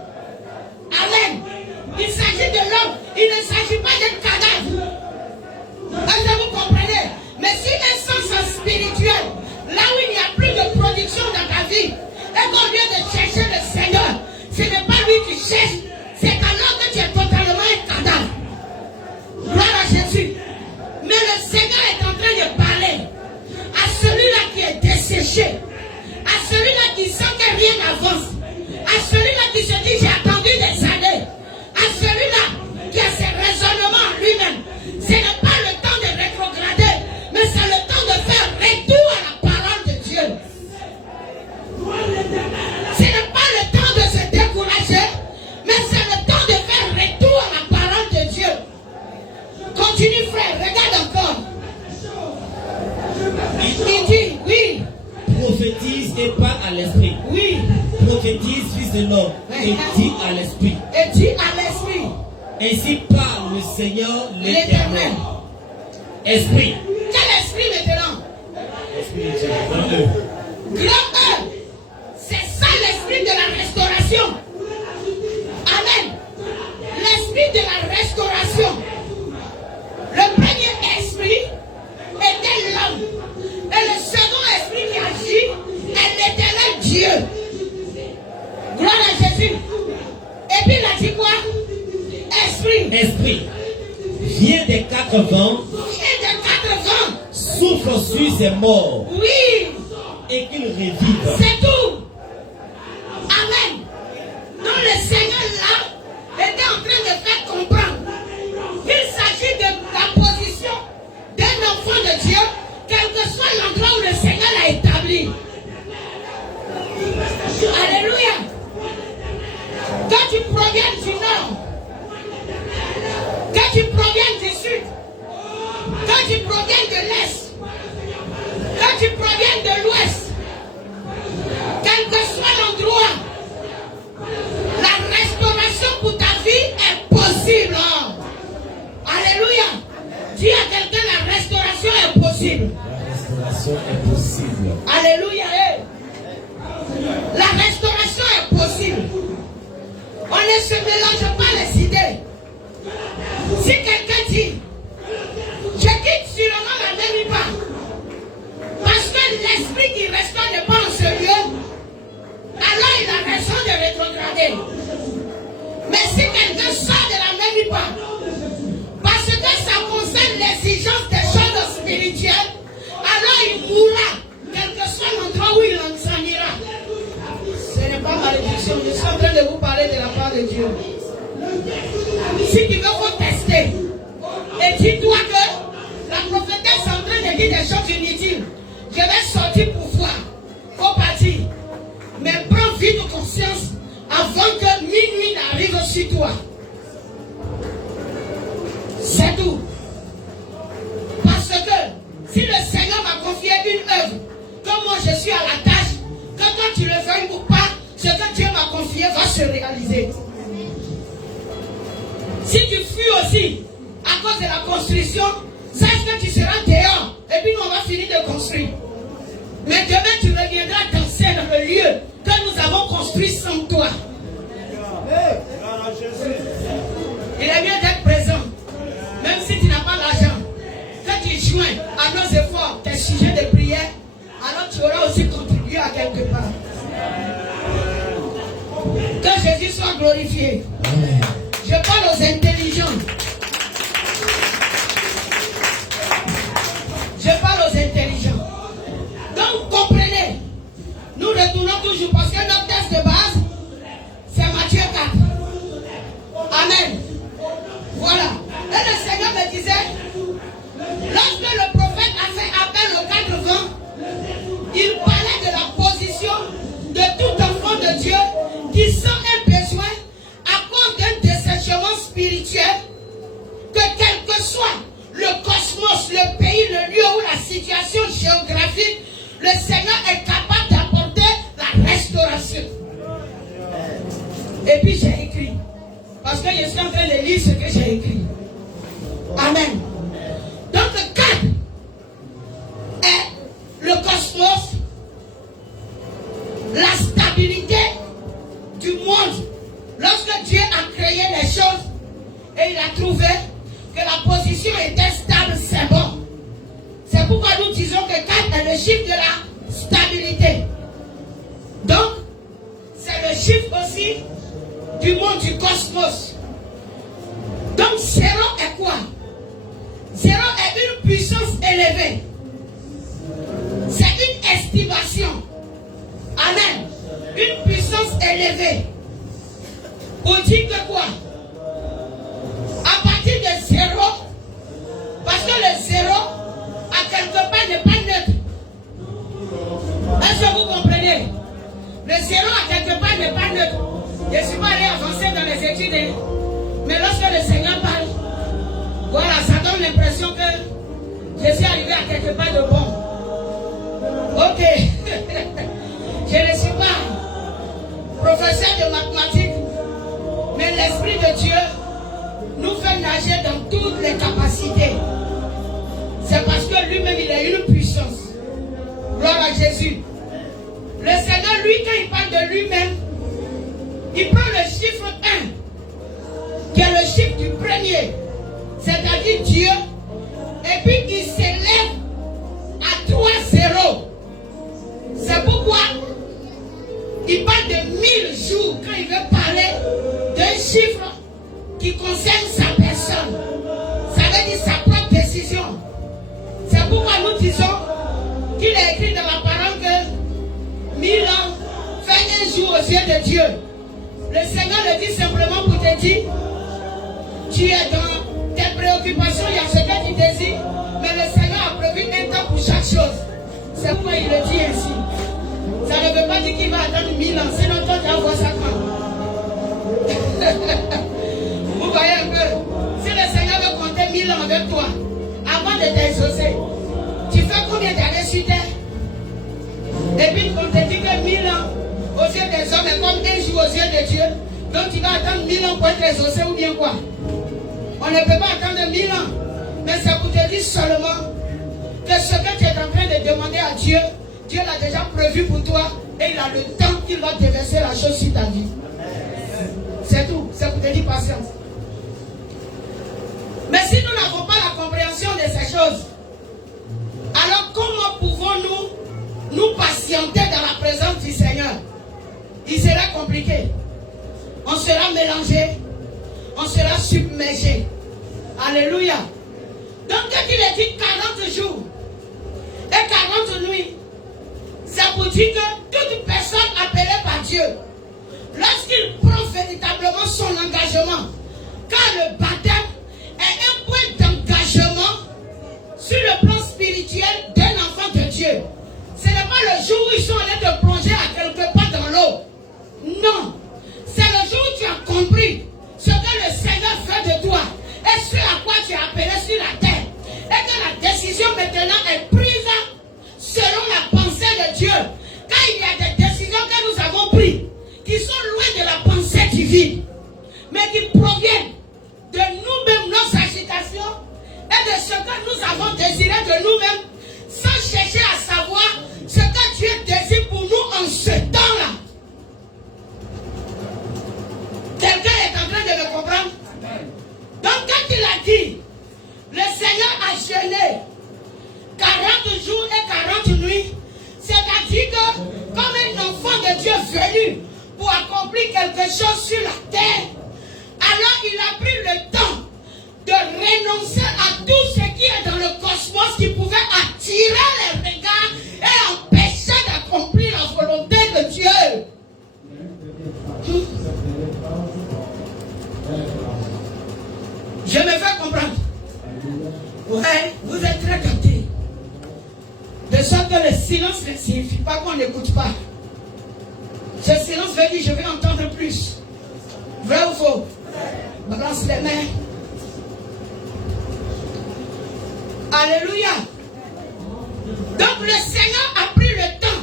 Amen. Il s'agit de l'homme. Il ne s'agit pas d'un cadavre. Est-ce que vous comprenez? Mais si un sens spirituel, là où il n'y a plus de production dans ta vie, et qu'au lieu de chercher le Seigneur, ce n'est pas lui qui cherche, c'est alors que tu es totalement un cadavre. Gloire à Jésus. Mais le Seigneur est en train de parler à celui-là qui est desséché, à celui-là qui sent que rien n'avance, à celui-là qui se dit j'ai attendu des années, à celui-là qui a ses raisonnements en lui-même. Ce n'est pas le temps de rétrograder, mais c'est le temps de faire retour à la parole de Dieu. Ce n'est pas le temps de se décourager, mais c'est le temps de faire retour à la parole de Dieu. Continue, frère, regarde encore. Il dit, oui. Prophétise et parle à l'esprit. Oui. Prophétise, fils de l'homme, et dis à l'esprit. Et dis à l'esprit. Ainsi parle le Seigneur l'Éternel. Esprit. Quel esprit maintenant? Esprit, grand E. Grand E. C'est ça l'esprit de la restauration. Amen. L'esprit de la restauration. Le premier esprit était l'homme. Et le second esprit qui agit est l'éternel Dieu. Gloire à Jésus. Et puis il a dit quoi? Esprit. Esprit. Viens des quatre vents. Viens des quatre vents. Souffle sur ces morts. Oui. Et qu'ils revivent. C'est tout. Amen. Donc le Seigneur là était en train de faire comprendre qu'il s'agit de la position d'un enfant de Dieu, quel que soit l'endroit où le Seigneur l'a établi. Alléluia. Quand tu proviens du nord, quand tu proviens du sud, quand tu proviens de l'est, quand tu proviens de l'ouest, louera, quel que soit l'endroit où il enseignera. Ce n'est pas malédiction, je suis en train de vous parler de la part de Dieu. Si tu veux vous tester, et dis-toi que la prophétesse est en train de dire des choses inutiles. Je vais sortir pour voir, faut partir. Mais prends vite conscience avant que minuit n'arrive sur toi. C'est tout. Parce que si le Seigneur m'a confié une œuvre, comme moi je suis à la tâche, que toi tu le veuilles ou pas, ce que Dieu m'a confié va se réaliser. Si tu fuis aussi à cause de la construction, sache que tu seras dehors et puis nous on va finir de construire. Mais demain tu reviendras danser dans le lieu que nous avons construit sans toi. Il est mieux d'être présent, même si tu n'as pas l'argent, que tu joins à nos efforts, tes sujets de prière, alors tu auras aussi contribué à quelque part. Que Jésus soit glorifié. Amen. Je parle aux intelligents. Je parle aux intelligents. Donc comprenez, nous retournons toujours parce que notre texte de base, c'est Matthieu 4. Amen. Voilà. Et le Seigneur me disait, lorsque le prophète a fait appel aux 4 vents, il parlait de la position de tout enfant de Dieu qui sent un besoin à cause d'un dessèchement spirituel, que quel que soit le cosmos, le pays, le lieu ou la situation géographique, le Seigneur est capable d'apporter la restauration. Et puis j'ai écrit, parce que je suis en train de lire ce que j'ai écrit. Amen. Donc le cadre est le cosmos, la stabilité du monde. Lorsque Dieu a créé les choses et il a trouvé que la position était stable, c'est bon. C'est pourquoi nous disons que 4 est le chiffre de la stabilité. Donc, c'est le chiffre aussi du monde, du cosmos. Donc, 0 est quoi? 0 est une puissance élevée. C'est une estimation. Amen. Une puissance élevée. Pour dire que quoi? À partir de 0, parce que le 0, à quelque part, n'est pas neutre. Est-ce que vous comprenez? Le 0, à quelque part, n'est pas neutre. Je ne suis pas allé avancer dans les études. Hein. Mais lorsque le Seigneur parle, voilà, ça donne l'impression que je suis arrivé à quelque part de bon. Ok. Je ne suis pas professeur de mathématiques, mais l'Esprit de Dieu nous fait nager dans toutes les capacités. C'est parce que lui-même, il a une puissance. Gloire à Jésus. Le Seigneur, lui, quand il parle de lui-même, il prend le chiffre 1, qui est le chiffre du premier, c'est-à-dire Dieu, et puis il s'élève à 3 zéros. C'est pourquoi il parle de 1000 jours quand il veut parler d'un chiffre qui concerne sa personne. Ça veut dire sa propre décision. C'est pourquoi nous disons qu'il est écrit dans la parole que 1000 ans fait un jour aux yeux de Dieu. Le Seigneur le dit simplement pour te dire, tu es dans tes préoccupations, il y a ce que tu désires, mais le Seigneur a prévu un temps pour chaque chose. C'est pourquoi il le dit ainsi. Ça ne veut pas dire qu'il va attendre 1000 ans, sinon toi tu envoies ça quand. Vous voyez un peu, si le Seigneur veut compter 1000 ans avec toi, avant de t'exaucer, tu fais combien d'années sur terre? Et puis on te dit que 1000 ans aux yeux des hommes est comme un jour aux yeux de Dieu. Donc tu vas attendre 1000 ans pour être exaucé ou bien quoi? On ne peut pas attendre 1000 ans. Mais ça vous te dit seulement que ce que tu es en train de demander à Dieu, Dieu l'a déjà prévu pour toi et il a le temps qu'il va déverser la chose sur ta vie. C'est tout. C'est pour te dire patience. Mais si nous n'avons pas la compréhension de ces choses, alors comment pouvons-nous nous patienter dans la présence du Seigneur? Il sera compliqué. On sera mélangé. On sera submergé. Alléluia. Donc quand il est dit 40 jours, et 40 nuits. Ça vous dit que toute personne appelée par Dieu, lorsqu'il prend véritablement son engagement, car le baptême est un point d'engagement sur le plan spirituel d'un enfant de Dieu. Ce n'est pas le jour où ils sont allés te plonger à quelque part dans l'eau. Non. C'est le jour où tu as compris ce que le Seigneur fait de toi et ce à quoi tu es appelé sur la terre. Et que la décision maintenant est prise selon la pensée de Dieu. Car il y a des décisions que nous avons prises qui sont loin de la pensée divine, mais qui proviennent de nous-mêmes, nos agitations et de ce que nous avons désiré de nous-mêmes, sans chercher à savoir ce que Dieu désire pour nous en ce temps-là. Quelqu'un est en train de me comprendre? Donc quand il a dit, le Seigneur a jeûné 40 jours et 40 nuits, c'est-à-dire que comme un enfant de Dieu venu pour accomplir quelque chose sur la terre, alors il a pris le temps de renoncer à tout ce qui est dans le cosmos qui pouvait attirer les regards et empêcher d'accomplir la volonté de Dieu. Je me fais comprendre. Ouais, vous êtes très captés. De sorte que le silence ne signifie pas qu'on n'écoute pas. Ce silence veut dire je vais entendre plus. Vrai ou faux? Balance les mains. Alléluia. Donc le Seigneur a pris le temps,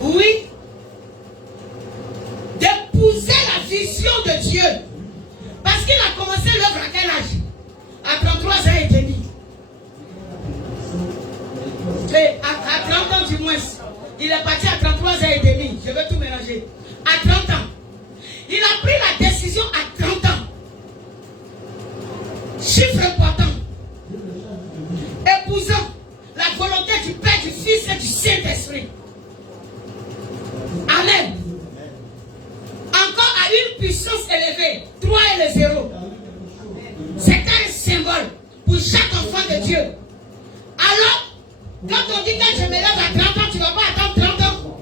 oui, d'épouser la vision de Dieu. Parce qu'il a commencé l'œuvre à quel âge? À 33 ans et demi. À 30 ans du moins. Il est parti à 33 ans et demi. Je vais tout mélanger. À 30 ans. Il a pris la décision à 30 ans. Chiffre important. Épousant la volonté du Père, du Fils et du Saint-Esprit. Amen. Encore à une puissance élevée. 3 et le 0. C'est un symbole pour chaque enfant de Dieu. Alors, quand on dit que je me lève à 30 ans, tu ne vas pas attendre 30 ans.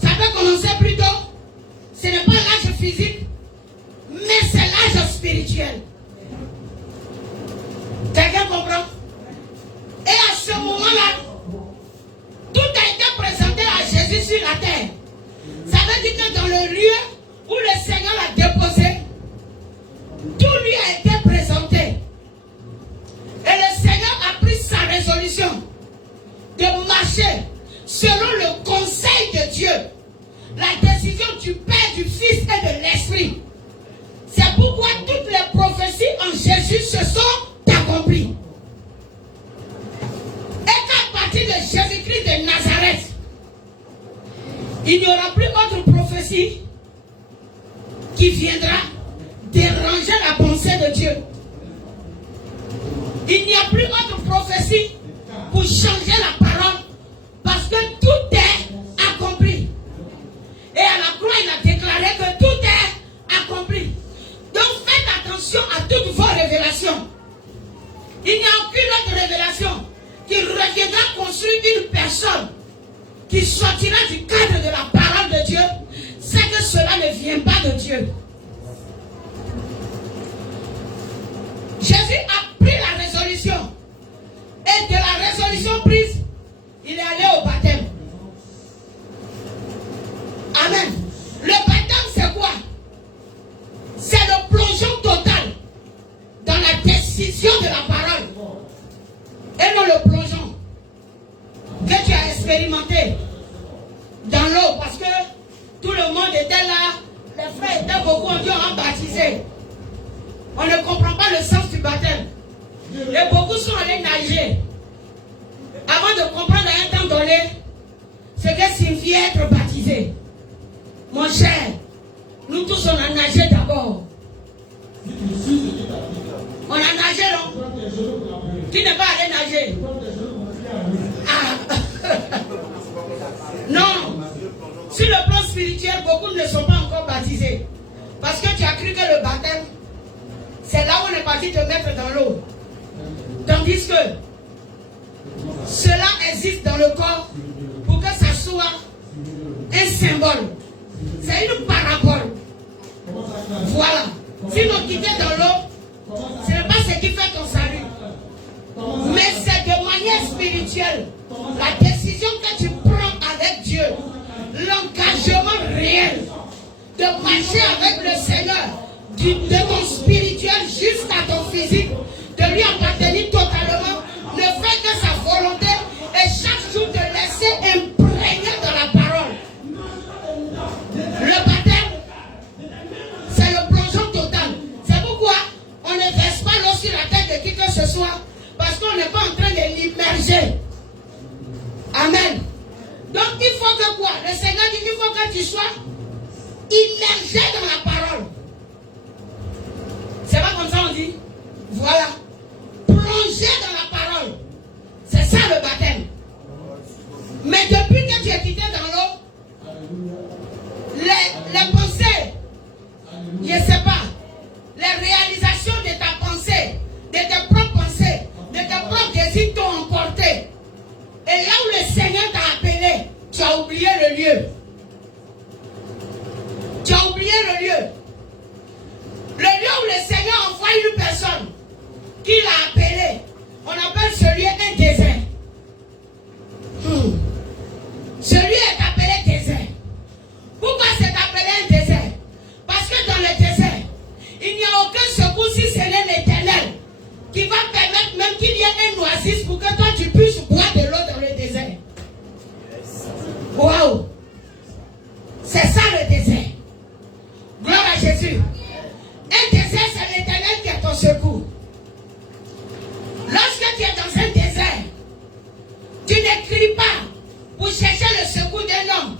Ça peut commencer plus tôt. Ce n'est pas l'âge physique, mais c'est l'âge spirituel. Quelqu'un comprend? Et à ce moment-là, tout a été présenté à Jésus sur la terre. Ça veut dire que dans le lieu où le Seigneur l'a déposé, tout lui a été présenté. Et le Seigneur a pris sa résolution de marcher selon le conseil de Dieu. La décision du Père, du Fils et de l'Esprit. C'est pourquoi toutes les prophéties en Jésus se sont accomplies. Et qu'à partir de Jésus-Christ de Nazareth, il n'y aura plus autre prophétie qui viendra déranger la pensée de Dieu. Il n'y a plus autre prophétie pour changer la parole parce que tout est accompli. Et à la croix, il a déclaré que tout est accompli. Donc faites attention à toutes vos révélations. Il n'y a aucune autre révélation qui reviendra construire une personne qui sortira du cadre de la parole de Dieu. C'est que cela ne vient pas de Dieu. Jésus a pris la résolution. Et de la résolution prise, il est allé au baptême. Amen. Le baptême, c'est quoi? C'est le plongeon total dans la décision de la parole. Et non le plongeon que tu as expérimenté dans l'eau. Parce que tout le monde était là. Les frères étaient beaucoup, on dit on a baptisé. On ne comprend pas le sens du baptême. Et beaucoup sont allés nager. Avant de comprendre à un temps donné ce que signifie être baptisé. Mon cher, nous tous on a nagé d'abord. On a nagé, non? Qui n'est pas allé nager? Ah. Non. Sur le plan spirituel, beaucoup ne sont pas encore baptisés. Parce que tu as cru que le baptême, c'est là où on est parti te mettre dans l'eau. Tandis que Cela existe dans le corps pour que ça soit un symbole. C'est une parabole. Voilà. Si nous quittons dans l'eau, ce n'est pas ce qui fait ton salut. Mais c'est de manière spirituelle. La décision que tu prends avec Dieu, l'engagement réel de marcher avec le Seigneur, de ton spirituel jusqu'à ton physique, de lui appartenir totalement, ne fait que sa volonté et chaque jour te laisser imprégner dans la parole. Le baptême, c'est le plongeon total. C'est pourquoi on ne verse pas l'eau sur la tête de qui que ce soit, parce qu'on n'est pas en train de l'immerger. Amen. Donc il faut que quoi? Le Seigneur dit qu'il faut que tu sois immergé dans la parole. C'est pas comme ça on dit? Voilà. Plonger dans la parole. C'est ça le baptême. Mais depuis que tu es quitté dans l'eau, les pensées, je ne sais pas, les réalisations de ta pensée, de tes propres pensées, de tes propres désirs t'ont emporté. Et là où le Seigneur t'a appelé, tu as oublié le lieu. Tu as oublié le lieu. Le lieu où le Seigneur envoie une personne qui l'a appelé, on appelle ce lieu un désert. Ce lieu est appelé désert. Pourquoi c'est appelé un désert? Parce que dans le désert, il n'y a aucun secours si ce n'est l'Éternel qui va permettre même qu'il y ait un oasis pour que toi tu puisses boire de l'eau dans le désert. Waouh! C'est ça le désert. Gloire à Jésus. Un désert, c'est l'Éternel qui est ton secours. Lorsque tu es dans un désert, tu n'écris pas pour chercher le secours d'un homme.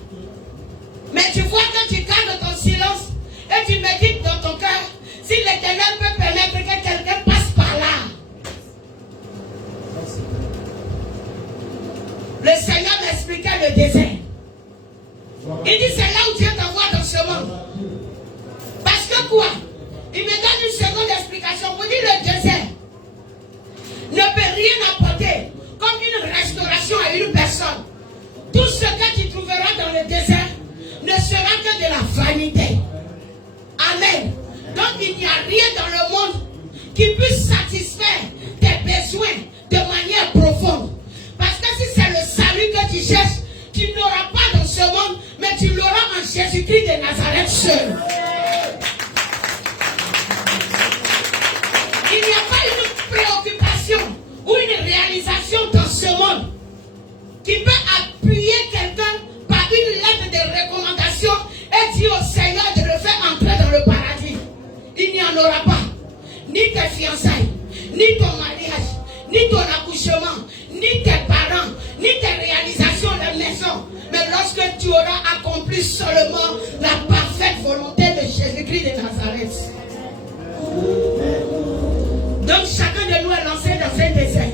Mais tu vois que tu gardes ton silence et tu médites dans ton cœur si l'Éternel peut permettre que quelqu'un passe par là. Le Seigneur m'expliquait le désert. Il dit c'est là où Dieu t'envoie dans ce monde. Parce que quoi? Il me donne une seconde explication pour dire le désert ne peut rien apporter comme une restauration à une personne. Tout ce que tu trouveras dans le désert ne sera que de la vanité. Amen. Donc il n'y a rien dans le monde qui puisse satisfaire tes besoins de manière profonde. Parce que si c'est le salut que tu cherches, tu ne l'auras pas dans ce monde, mais tu l'auras en Jésus-Christ de Nazareth seul. Il n'y a pas une préoccupation ou une réalisation dans ce monde qui peut appuyer quelqu'un par une lettre de recommandation et dire au Seigneur de le faire entrer dans le paradis. Il n'y en aura pas. Ni tes fiançailles, ni ton mariage, ni ton accouchement, ni tes parents, ni tes réalisations de maison. Mais lorsque tu auras accompli seulement la parfaite volonté de Jésus-Christ de Nazareth. Donc chacun de nous est lancé dans un désert.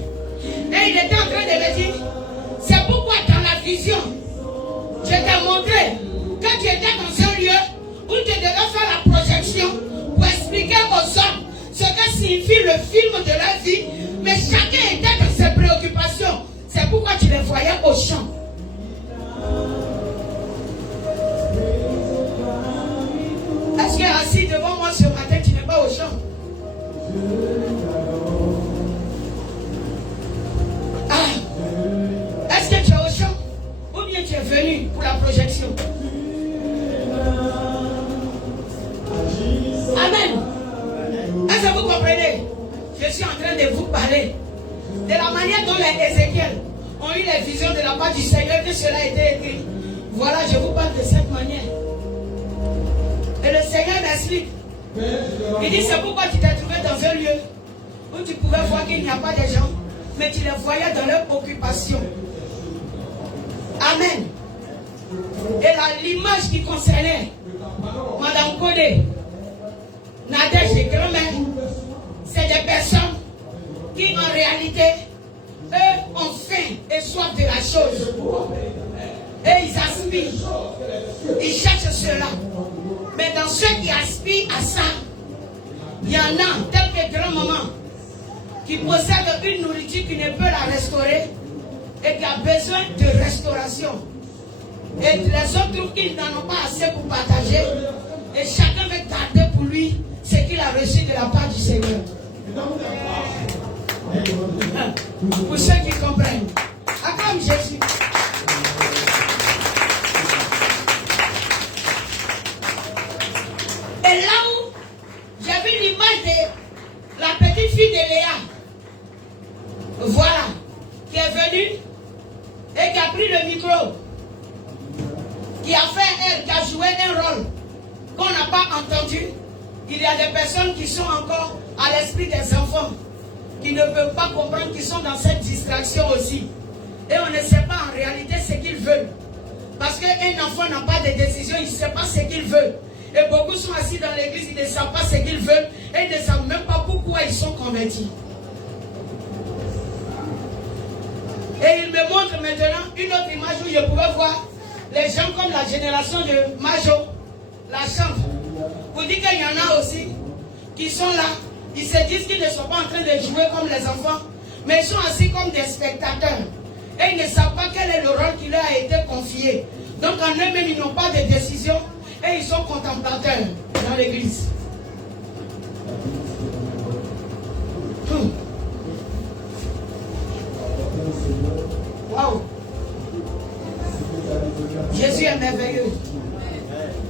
Et il était en train de me dire, c'est pourquoi dans la vision, je t'ai montré que tu étais dans un lieu où tu devais faire la projection pour expliquer aux hommes ce que signifie le film de la vie. Mais chacun était dans ses préoccupations. C'est pourquoi tu les voyais au champ. Est-ce que assis devant moi ce matin, tu n'es pas au champ? Est-ce que tu es au champ? Ou bien tu es venu pour la projection? Amen. Est-ce que vous comprenez? Je suis en train de vous parler de la manière dont les Ézéchiel ont eu les visions de la part du Seigneur, que cela a été écrit. Voilà, je vous parle de cette manière. Et le Seigneur m'explique. Il dit, c'est pourquoi tu t'es trouvé dans un lieu où tu pouvais voir qu'il n'y a pas de gens, mais tu les voyais dans leur occupation. Amen. Et l'image qui concernait Madame Kodé, Nadège et grand-mère, c'est des personnes qui en réalité, eux, ont faim et soif de la chose. Et ils aspirent. Ils cherchent cela. Mais dans ceux qui aspirent à ça, il y en a, tels que grand-maman, qui possèdent une nourriture qui ne peut la restaurer. et qui a besoin de restauration. Et les autres trouvent qu'ils n'en ont pas assez pour partager. Et chacun veut garder pour lui ce qu'il a reçu de la part du Seigneur. Pour ceux qui comprennent. Acclame Jésus. Et là où j'ai vu l'image de la petite fille de Léa. Voilà. Qui est venue et qui a pris le micro. Qui a fait qui a joué un rôle qu'on n'a pas entendu. Il y a des personnes qui sont encore à l'esprit des enfants, qui ne peuvent pas comprendre, qui sont dans cette distraction aussi. Et on ne sait pas en réalité ce qu'ils veulent. Parce qu'un enfant n'a pas de décision, il ne sait pas ce qu'il veut. Et beaucoup sont assis dans l'église, ils ne savent pas ce qu'ils veulent. Et ils ne savent même pas pourquoi ils sont convertis. Et il me montre maintenant une autre image où je pouvais voir les gens comme la génération de Majo, la chante. Vous dites qu'il y en a aussi qui sont là, ils se disent qu'ils ne sont pas en train de jouer comme les enfants, mais ils sont assis comme des spectateurs. Et ils ne savent pas quel est le rôle qui leur a été confié. Donc en eux-mêmes, ils n'ont pas de décision et ils sont contemplateurs dans l'église. Waouh! Jésus est merveilleux.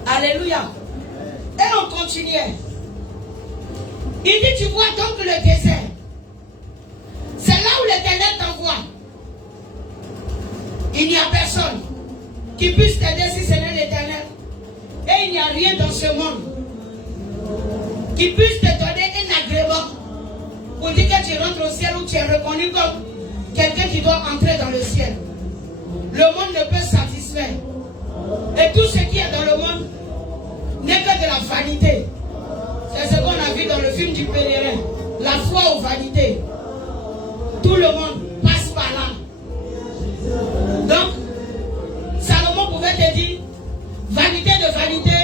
Alléluia. Et on continuait. Il dit, tu vois donc le désert. C'est là où l'Éternel t'envoie. Il n'y a personne qui puisse t'aider si ce n'est l'Éternel. Et il n'y a rien dans ce monde qui puisse te donner un agrément pour dire que tu rentres au ciel où tu es reconnu comme quelqu'un qui doit entrer dans le ciel. Le monde ne peut satisfaire. Et tout ce qui est dans le monde n'est que de la vanité. C'est ce qu'on a vu dans le film du pèlerin. La foi aux vanités. Tout le monde passe par là. Donc, Salomon pouvait te dire, vanité de vanité,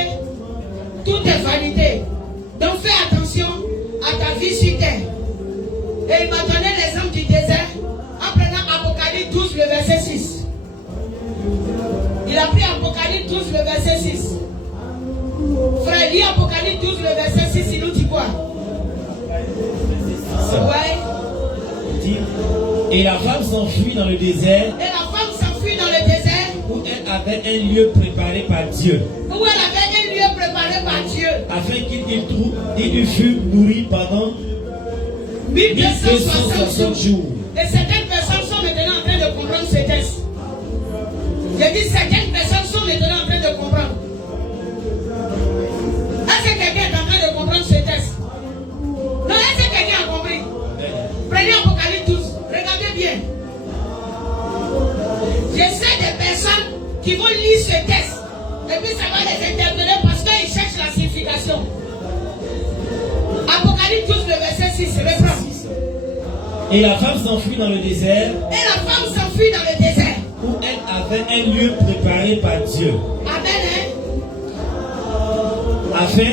tout est vanité. Donc fais attention à ta vie sur terre. Et il m'a donné l'exemple du désert en prenant Apocalypse 12, le verset 6. Il a pris Apocalypse 12, le verset 6. Frère, lis Apocalypse 12, le verset 6, il nous dit quoi? Ouais. Et la femme s'enfuit dans le désert. Et la femme s'enfuit dans le désert. Où elle avait un lieu préparé par Dieu. Où elle avait un lieu préparé par Dieu. Afin qu'il y fût nourri pendant 1260 jours. Et certaines personnes sont maintenant en train de comprendre ce texte. Je dis certaines personnes sont maintenant en train de comprendre. Est-ce que quelqu'un est en train de comprendre ce texte? Non, est-ce que quelqu'un a compris? Prenez Apocalypse 12. Regardez bien. Je sais des personnes qui vont lire ce texte. Et puis ça va les interpeller parce qu'ils cherchent la signification. Apocalypse 12, le verset 6. Reprends. Et la femme s'enfuit dans le désert. Et la femme s'enfuit dans le désert. Où elle avait un lieu préparé par Dieu. Amen. Afin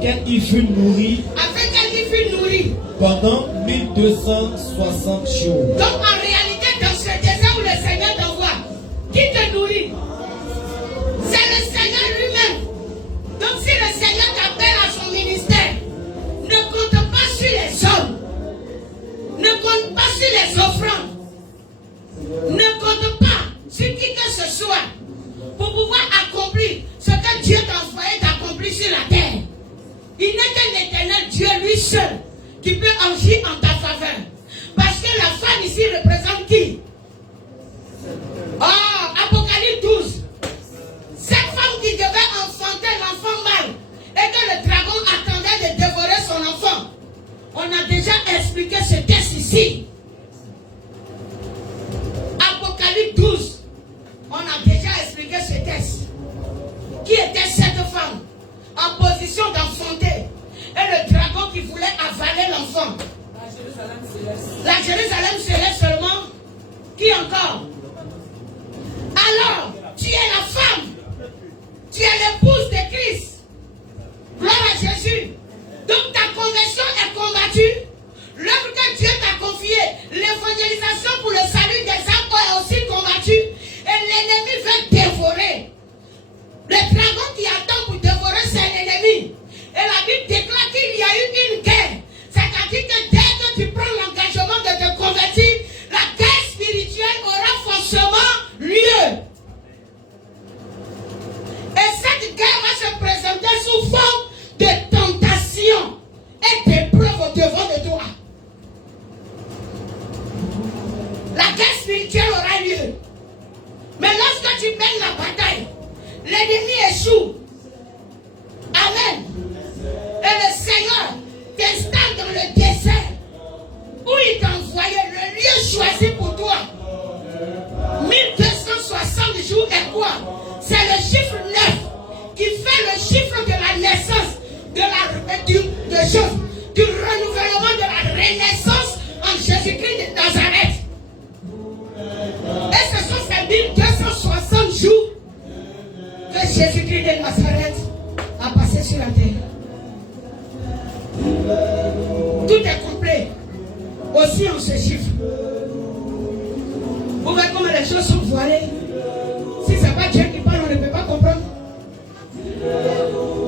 qu'elle y fût nourrie. Afin qu'elle y fût nourrie. Pendant 1260 jours. Donc en réalité, dans ce désert où le Seigneur t'envoie, qui te nourrit? C'est le Seigneur lui-même. Donc si le Seigneur t'appelle à son ministère, ne compte pas sur les hommes. Ne compte pas sur les offrandes. Ne compte pas sur qui que ce soit pour pouvoir accomplir ce que Dieu t'a envoyé d'accomplir sur la terre. Il n'est qu'un éternel Dieu lui seul qui peut agir en ta faveur. Parce que la femme ici représente qui? Oh, Apocalypse 12. Cette femme qui devait enfanter l'enfant mâle et que le dragon attendait de dévorer son enfant. On a déjà expliqué ce texte ici. Apocalypse 12. On a déjà expliqué ce texte. Qui était cette femme en position d'enfanter et le dragon qui voulait avaler l'enfant? La Jérusalem céleste seulement. Qui encore? Alors, tu es la femme. Tu es l'épouse de Christ. Gloire à Jésus. Donc ta conversion est combattue. L'œuvre que Dieu t'a confiée, l'évangélisation pour le salut des âmes Jésus de Nazareth a passé sur la terre. Tout est complet. Aussi on se chiffre. Vous voyez comment les choses sont voilées. Si ce n'est pas Dieu qui parle, on ne peut pas comprendre.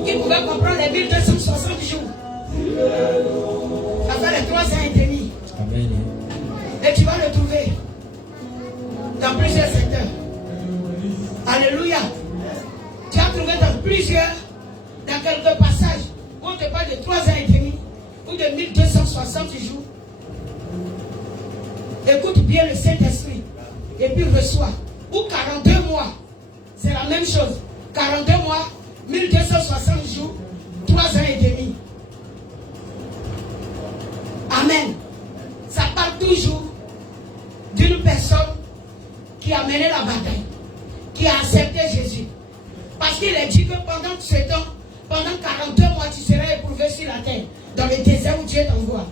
Qui pouvait comprendre les 1260 jours? Ça fait les 3 ans et demi. Amen. Et tu vas le trouver dans plusieurs secteurs. Alléluia. Tu as trouvé dans quelques passages, où on te parle de 3 ans et demi, ou de 1260 jours. Écoute bien le Saint-Esprit, et puis reçois. Ou 42 mois, c'est la même chose. 42 mois, 1260 jours, 3 ans et demi. Amen. Ça parle toujours d'une personne qui a mené la bataille, qui a accepté Jésus. Parce qu'il a dit que pendant ce temps, pendant 42 mois, tu seras éprouvé sur la terre, dans le désert où Dieu t'envoie.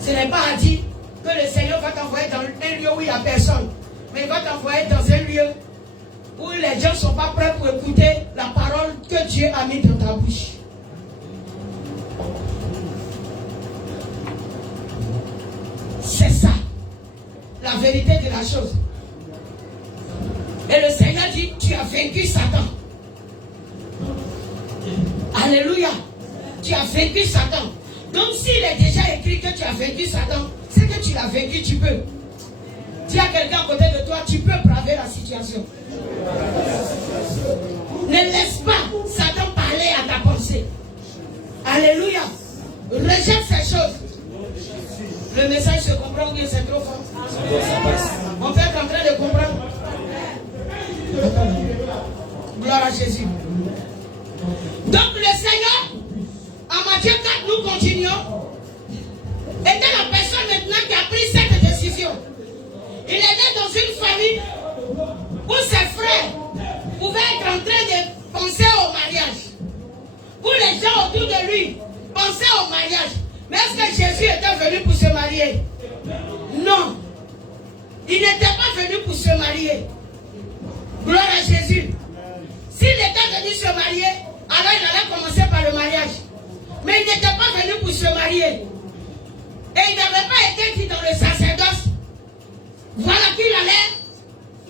Ce n'est pas à dire que le Seigneur va t'envoyer dans un lieu où il n'y a personne, mais il va t'envoyer dans un lieu où les gens ne sont pas prêts pour écouter la parole que Dieu a mise dans ta bouche. C'est ça, la vérité de la chose. Et le Seigneur dit, tu as vaincu Satan. Alléluia. Tu as vaincu Satan. Donc s'il est déjà écrit que tu as vaincu Satan, c'est que tu l'as vaincu, tu peux. S'il y a quelqu'un à côté de toi, tu peux braver la situation. Ne laisse pas Satan parler à ta pensée. Alléluia. Rejette ces choses. Le message se comprend ou bien c'est trop fort? On peut être en train de comprendre. Gloire à Jésus. Donc le Seigneur, en Matthieu 4, nous continuons, était la personne maintenant qui a pris cette décision. Il était dans une famille où ses frères pouvaient être en train de penser au mariage. Où les gens autour de lui pensaient au mariage. Mais est-ce que Jésus était venu pour se marier? Non. Il n'était pas venu pour se marier. Gloire à Jésus. S'il était venu se marier, alors il allait commencer par le mariage. Mais il n'était pas venu pour se marier. Et il n'avait pas été dit dans le sacerdoce, voilà qu'il allait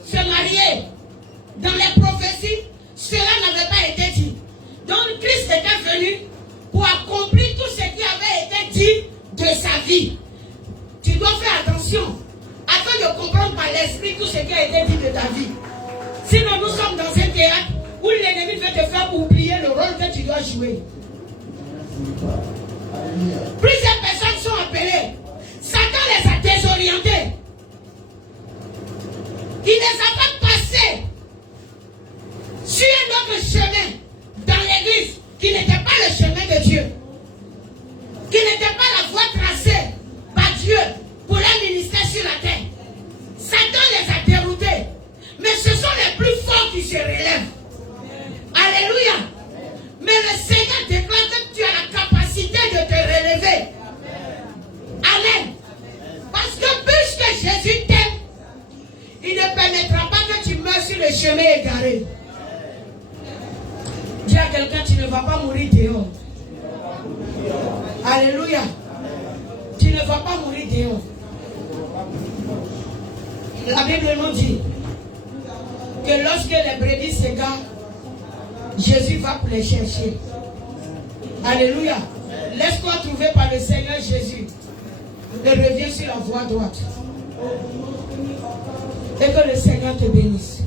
se marier. Dans les prophéties, cela n'avait pas été dit. Donc Christ était venu pour accomplir tout ce qui avait été dit de sa vie. Tu dois faire attention afin de comprendre par l'esprit tout ce qui a été dit de ta vie. Sinon nous sommes dans un théâtre où l'ennemi veut te faire oublier le rôle que tu dois jouer. Plusieurs personnes sont appelées. Satan les a désorientées. Il les a fait passer sur un autre chemin dans l'église qui n'était pas le chemin de Dieu, qui n'était pas la voie tracée par Dieu pour leur ministère sur la terre. Satan les a déroutés. Mais ce sont les plus forts qui se relèvent. Alléluia. Mais le Seigneur déclare que tu as la capacité de te relever. Amen. Parce que puisque Jésus t'aime, il ne permettra pas que tu meurs sur le chemin égaré. Dis à quelqu'un, tu ne vas pas mourir dehors. Alléluia. Tu ne vas pas mourir dehors. La Bible nous dit que lorsque les brebis s'égarent, Jésus va pour les chercher. Alléluia. Laisse-toi trouver par le Seigneur Jésus. Et reviens sur la voie droite. Et que le Seigneur te bénisse.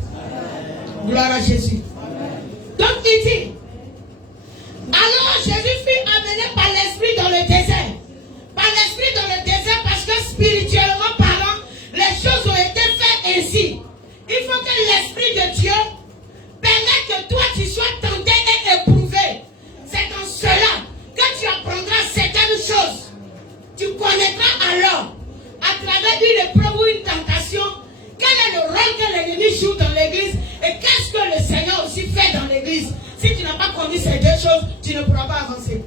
Gloire à Jésus. Donc il dit, alors Jésus fut amené par l'Esprit dans le désert. Par l'Esprit dans le désert parce que spirituellement parlant, les choses ont été faites ainsi. Il faut que l'Esprit de Dieu permette que toi tu sois tenté et éprouvé. C'est en cela que tu apprendras certaines choses. Tu connaîtras alors, à travers une épreuve ou une tentation, quel est le rôle que l'ennemi joue dans l'église et qu'est-ce que le Seigneur aussi fait dans l'église. Si tu n'as pas connu ces deux choses, tu ne pourras pas avancer.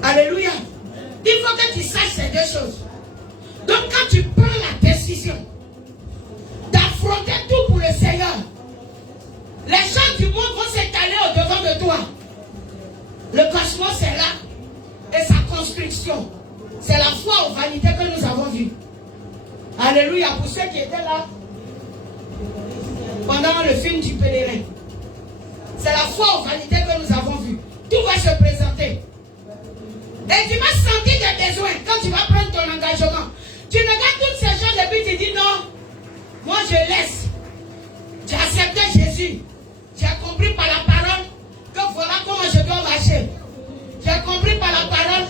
Alléluia. Il faut que tu saches ces deux choses. Donc quand tu prends la décision d'affronter monde va s'étaler au-devant de toi. Le cosmos est là. Et sa construction. C'est la foi aux vanités que nous avons vue. Alléluia. Pour ceux qui étaient là pendant le film du pèlerin. C'est la foi aux vanités que nous avons vues. Tout va se présenter. Et tu vas sentir des besoins quand tu vas prendre ton engagement. Tu regardes toutes ces choses et puis tu dis non, moi je laisse. J'ai accepté Jésus. J'ai compris par la parole que voilà comment je dois marcher. J'ai compris par la parole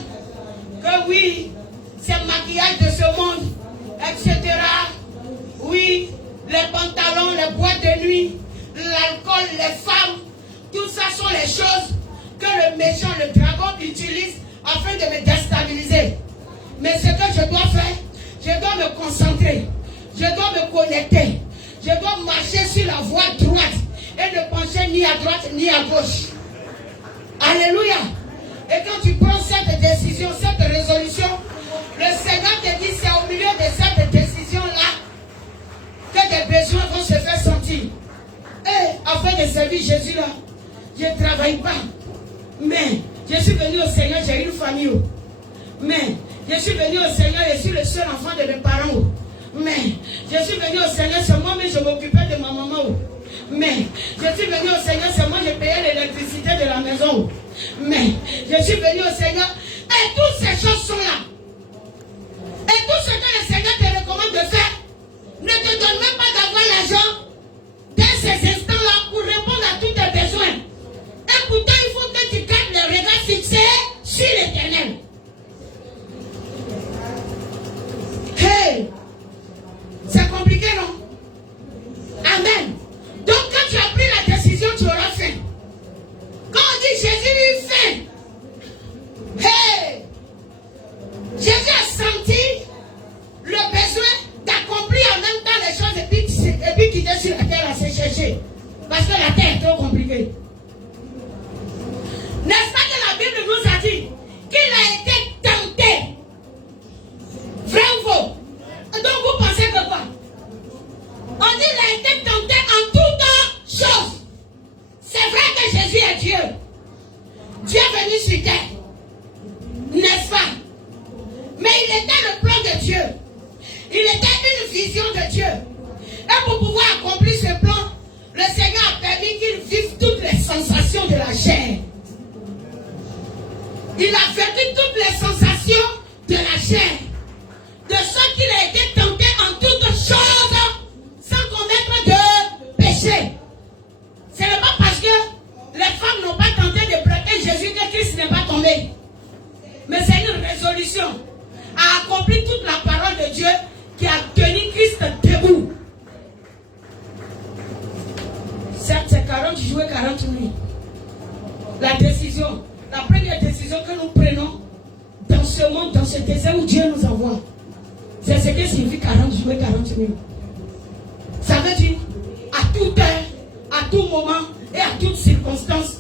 que oui, c'est le maquillage de ce monde, etc. Oui, les pantalons, les boîtes de nuit, l'alcool, les femmes, tout ça sont les choses que le méchant, le dragon utilise afin de me déstabiliser. Mais ce que je dois faire, je dois me concentrer, je dois me connecter, je dois marcher sur la voie droite et ne pencher ni à droite ni à gauche. Alléluia. Et quand tu prends cette décision, cette résolution, le Seigneur te dit c'est au milieu de cette décision-là que des besoins vont se faire sentir. Et afin de servir Jésus là, je ne travaille pas. Mais je suis venu au Seigneur, j'ai une famille. Mais je suis venu au Seigneur, je suis le seul enfant de mes parents. Mais je suis venu au Seigneur, c'est moi-même, je m'occupais de ma maman. Mais je suis venu au Seigneur, c'est moi, je payais l'électricité de la maison. Mais je suis venu au Seigneur, et toutes ces choses sont là. Et tout ce que le Seigneur te recommande de faire, ne te donne même pas d'avoir l'argent dans ces instants-là pour répondre à tous tes besoins. Et pourtant, il faut que tu gardes le regard fixé sur l'Éternel. Hey! C'est compliqué, non? Amen. Donc, quand tu as pris la décision, tu auras faim. Quand on dit Jésus eut faim, hey! Jésus a senti le besoin d'accomplir en même temps les choses et puis quitter sur la terre à se chercher. Parce que la terre est trop compliquée. N'est-ce pas que la Bible nous a dit qu'il a été tenté? Vrai ou faux? Donc vous pensez que quoi? On dit qu'il a été tenté en toutes choses. C'est vrai que Jésus est Dieu. Dieu est venu sur terre. N'est-ce pas? Mais il était le plan de Dieu. Il était une vision de Dieu. Et pour pouvoir accomplir ce plan, le Seigneur a permis qu'il vive toutes les sensations de la chair. Il a vécu toutes les sensations de la chair. De sorte qu'il a été tenté en toutes choses sans commettre de péché. Ce n'est pas parce que les femmes n'ont pas tenté de prêter Jésus que Christ n'est pas tombé. Mais c'est une résolution à accomplir toute la parole de Dieu qui a tenu Christ debout. Certes, c'est 40 jours et 40 nuits. La décision, la première décision que nous prenons dans ce monde, dans ce désert où Dieu nous envoie, c'est ce que signifie 40 jours et 40 nuits. Ça veut dire, à toute heure, à tout moment et à toute circonstance,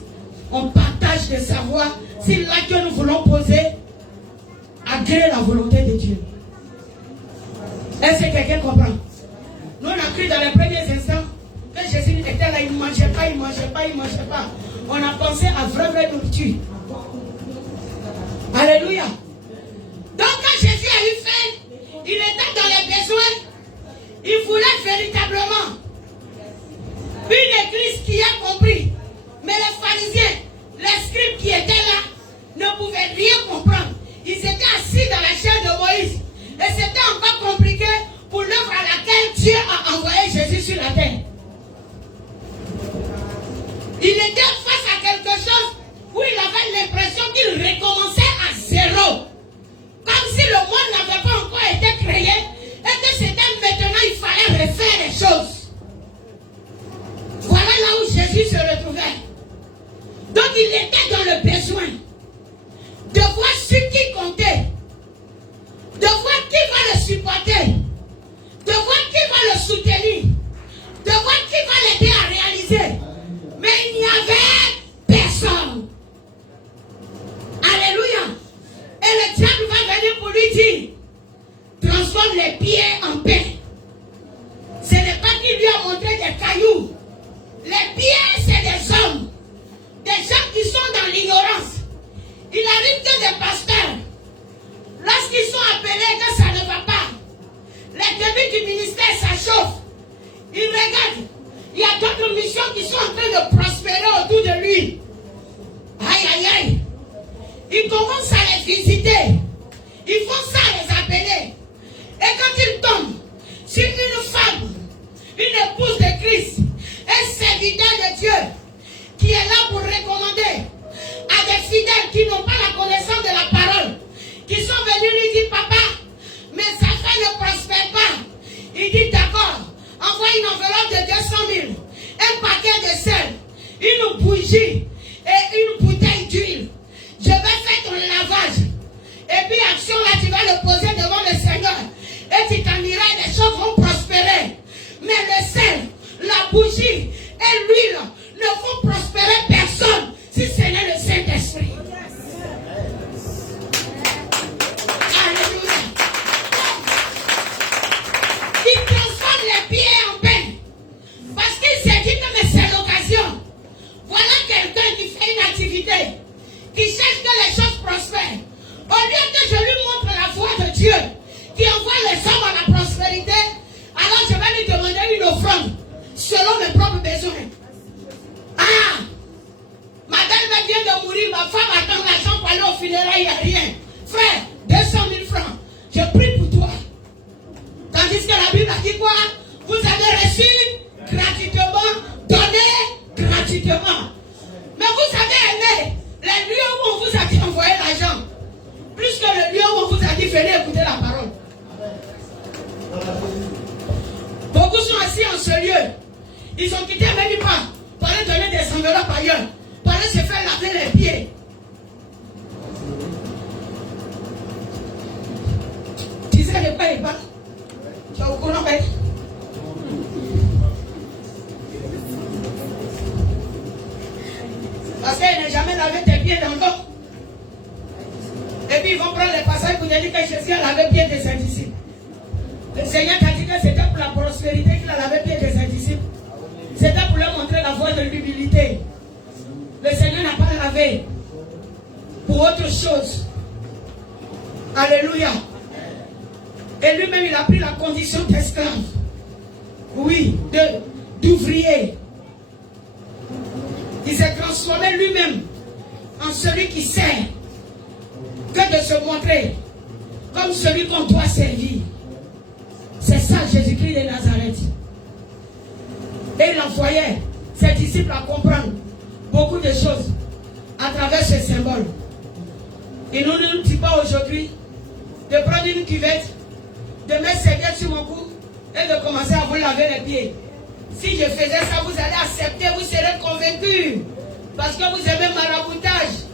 on partage de savoir si là que nous voulons poser agrée la volonté de Dieu. Est-ce que quelqu'un comprend? Nous on a cru dans les premiers instants que Jésus était là, il ne mangeait pas, il ne mangeait pas, il ne mangeait pas. On a pensé à vraie nourriture. Alléluia. Donc quand Jésus a eu faim, il était dans les besoins. Il voulait véritablement une église qui a compris. Mais les pharisiens, les scribes qui étaient là, ne pouvaient rien comprendre. Ils étaient assis dans la chair de Moïse. Et c'était encore compliqué pour l'œuvre à laquelle Dieu a envoyé Jésus sur la terre. Il était face à quelque chose où il avait l'impression qu'il recommençait à zéro. Comme si le monde n'avait pas encore été créé et que c'était maintenant il fallait refaire les choses. Voilà là où Jésus se retrouvait. Donc il était dans le besoin de voir ce qui comptait, de voir qui va le supporter, de voir qui va le soutenir, de voir qui va l'aider à réaliser. Mais il n'y avait personne. Alléluia. Et le diable va venir pour lui dire, transforme les pierres en pain. Ce n'est pas qu'il lui a montré des cailloux. Les pierres, c'est des des pasteurs, lorsqu'ils sont appelés que ça ne va pas, les débuts du ministère, ça chauffe. Ils regardent. Il y a d'autres missions qui sont en train de prospérer autour de lui. Aïe, aïe, aïe. Ils commencent à les visiter. Ils font ça à les appeler. Et quand ils tombent sur une femme, une épouse de Christ, un serviteur de Dieu, qui est là pour recommander à des fidèles qui n'ont pas la connaissance de la parole, qui sont venus lui dire, papa, mais sa femme ne prospère pas. Il dit, d'accord, envoie une enveloppe de 200 000, un paquet de sel, une bougie et une bouteille d'huile. Je vais faire ton lavage. Et puis, action là, tu vas le poser devant le Seigneur. Et tu t'en iras et les choses vont prospérer. Mais le sel, la bougie et l'huile ne font prospérer personne si ce n'est le Saint-Esprit. Alléluia. Il transforme les pieds en pain. Parce qu'il s'est dit que mais c'est l'occasion. Voilà quelqu'un qui fait une activité, qui cherche que les choses prospèrent. Au lieu que je lui montre la voie de Dieu, qui envoie les hommes à la prospérité, alors je vais lui demander une offrande selon mes propres besoins. Ah! Ma belle vient de mourir, ma femme attend l'argent pour aller au funérailles, il n'y a rien. Frère, 200 000 francs, je prie pour toi. Tandis que la Bible a dit quoi? Vous avez reçu gratuitement, donné gratuitement. Mais vous avez aimé les lieux où on vous a dit envoyer l'argent, plus que le lieu où on vous a dit venez écouter la parole. Beaucoup sont assis en ce lieu. Ils ont quitté même pas pour aller donner des enveloppes ailleurs, pour aller se faire laver les pieds. Tu sais de quoi il parle? Tu es au courant, mec? Parce qu'il n'a jamais lavé tes pieds dans l'eau. Et puis ils vont prendre les passages pour dire que Jésus a lavé pied de ses disciples. Le Seigneur t'a dit que c'était pour la prospérité qu'il a lavé pied de ses disciples. C'était pour leur montrer la voie de l'humilité. Le Seigneur n'a pas lavé pour autre chose. Alléluia. Et lui-même, il a pris la condition d'esclave. Oui, d'ouvrier. Il s'est transformé lui-même en celui qui sert que de se montrer comme celui qu'on doit servir. C'est ça Jésus-Christ de Nazareth. Et il envoyait ses disciples à comprendre beaucoup de choses à travers ce symbole. Il ne nous dit pas aujourd'hui de prendre une cuvette, de mettre ses pieds sur mon cou et de commencer à vous laver les pieds. Si je faisais ça, vous allez accepter, vous serez convaincus. Parce que vous aimez maraboutage.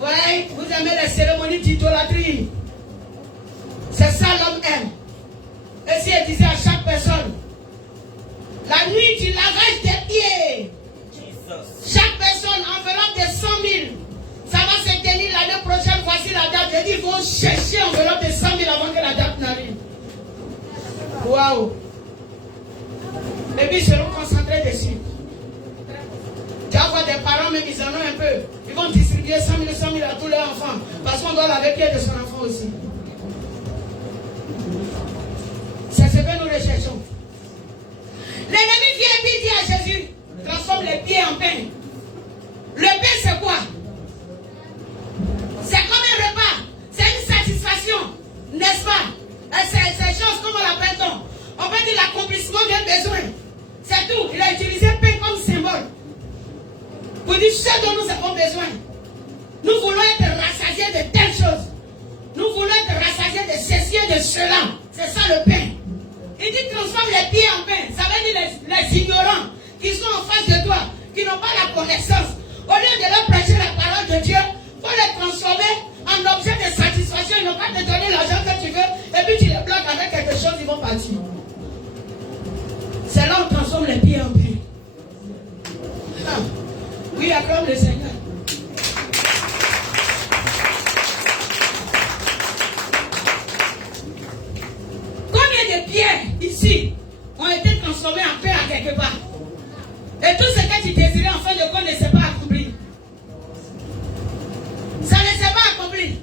Ouais, vous aimez les cérémonies d'idolâtrie. C'est ça l'homme aime. Et si elle disait à chaque personne, la nuit du lavage des pieds, chaque personne, enveloppe de 100 000, ça va se tenir l'année prochaine, voici la date. Je dis, ils vont chercher enveloppe de 100 000 avant que la date n'arrive. Waouh! Et puis ils seront concentrés dessus. Tu vas voir des parents, même ils en ont un peu. Ils vont distribuer 100 000 à tous leurs enfants. Parce qu'on doit laver pied de son enfant aussi. C'est ce que nous recherchons. L'ennemi vient et dit à Jésus, transforme les pieds en pain. Le pain c'est quoi? C'est comme un repas. C'est une satisfaction. N'est-ce pas? Et ces choses, comment on l'appelle-t-on? On peut dire l'accomplissement d'un besoin. C'est tout. Il a utilisé pain comme symbole. Pour dire ce dont nous avons besoin. Nous voulons être rassasiés de telles choses. Nous voulons être rassasiés de ceci et de cela. C'est ça le pain. Il dit transforme les pieds en pain. Ça veut dire les ignorants qui sont en face de toi, qui n'ont pas la connaissance. Au lieu de leur prêcher la parole de Dieu, il faut les transformer en objet de satisfaction. Ils n'ont pas te donner l'argent que tu veux et puis tu les bloques avec quelque chose, ils vont partir. C'est là où on transforme les pieds en pain. Ah. Oui, acclame le Seigneur. Combien de pierres ici ont été transformées en pain à quelque part? Et tout ce que tu désirais en fin de compte ne s'est pas accompli. Ça ne s'est pas accompli.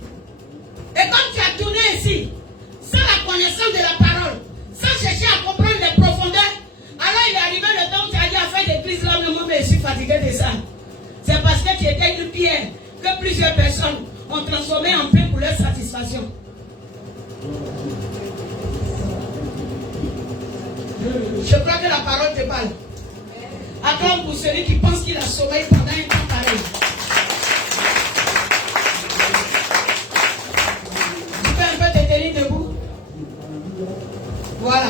fatigué de ça. C'est parce que tu étais une pierre que plusieurs personnes ont transformé en pain pour leur satisfaction. Je crois que la parole te parle. Acclame pour celui qui pense qu'il a sommeil pendant un temps pareil. Tu peux un peu te tenir debout. Voilà.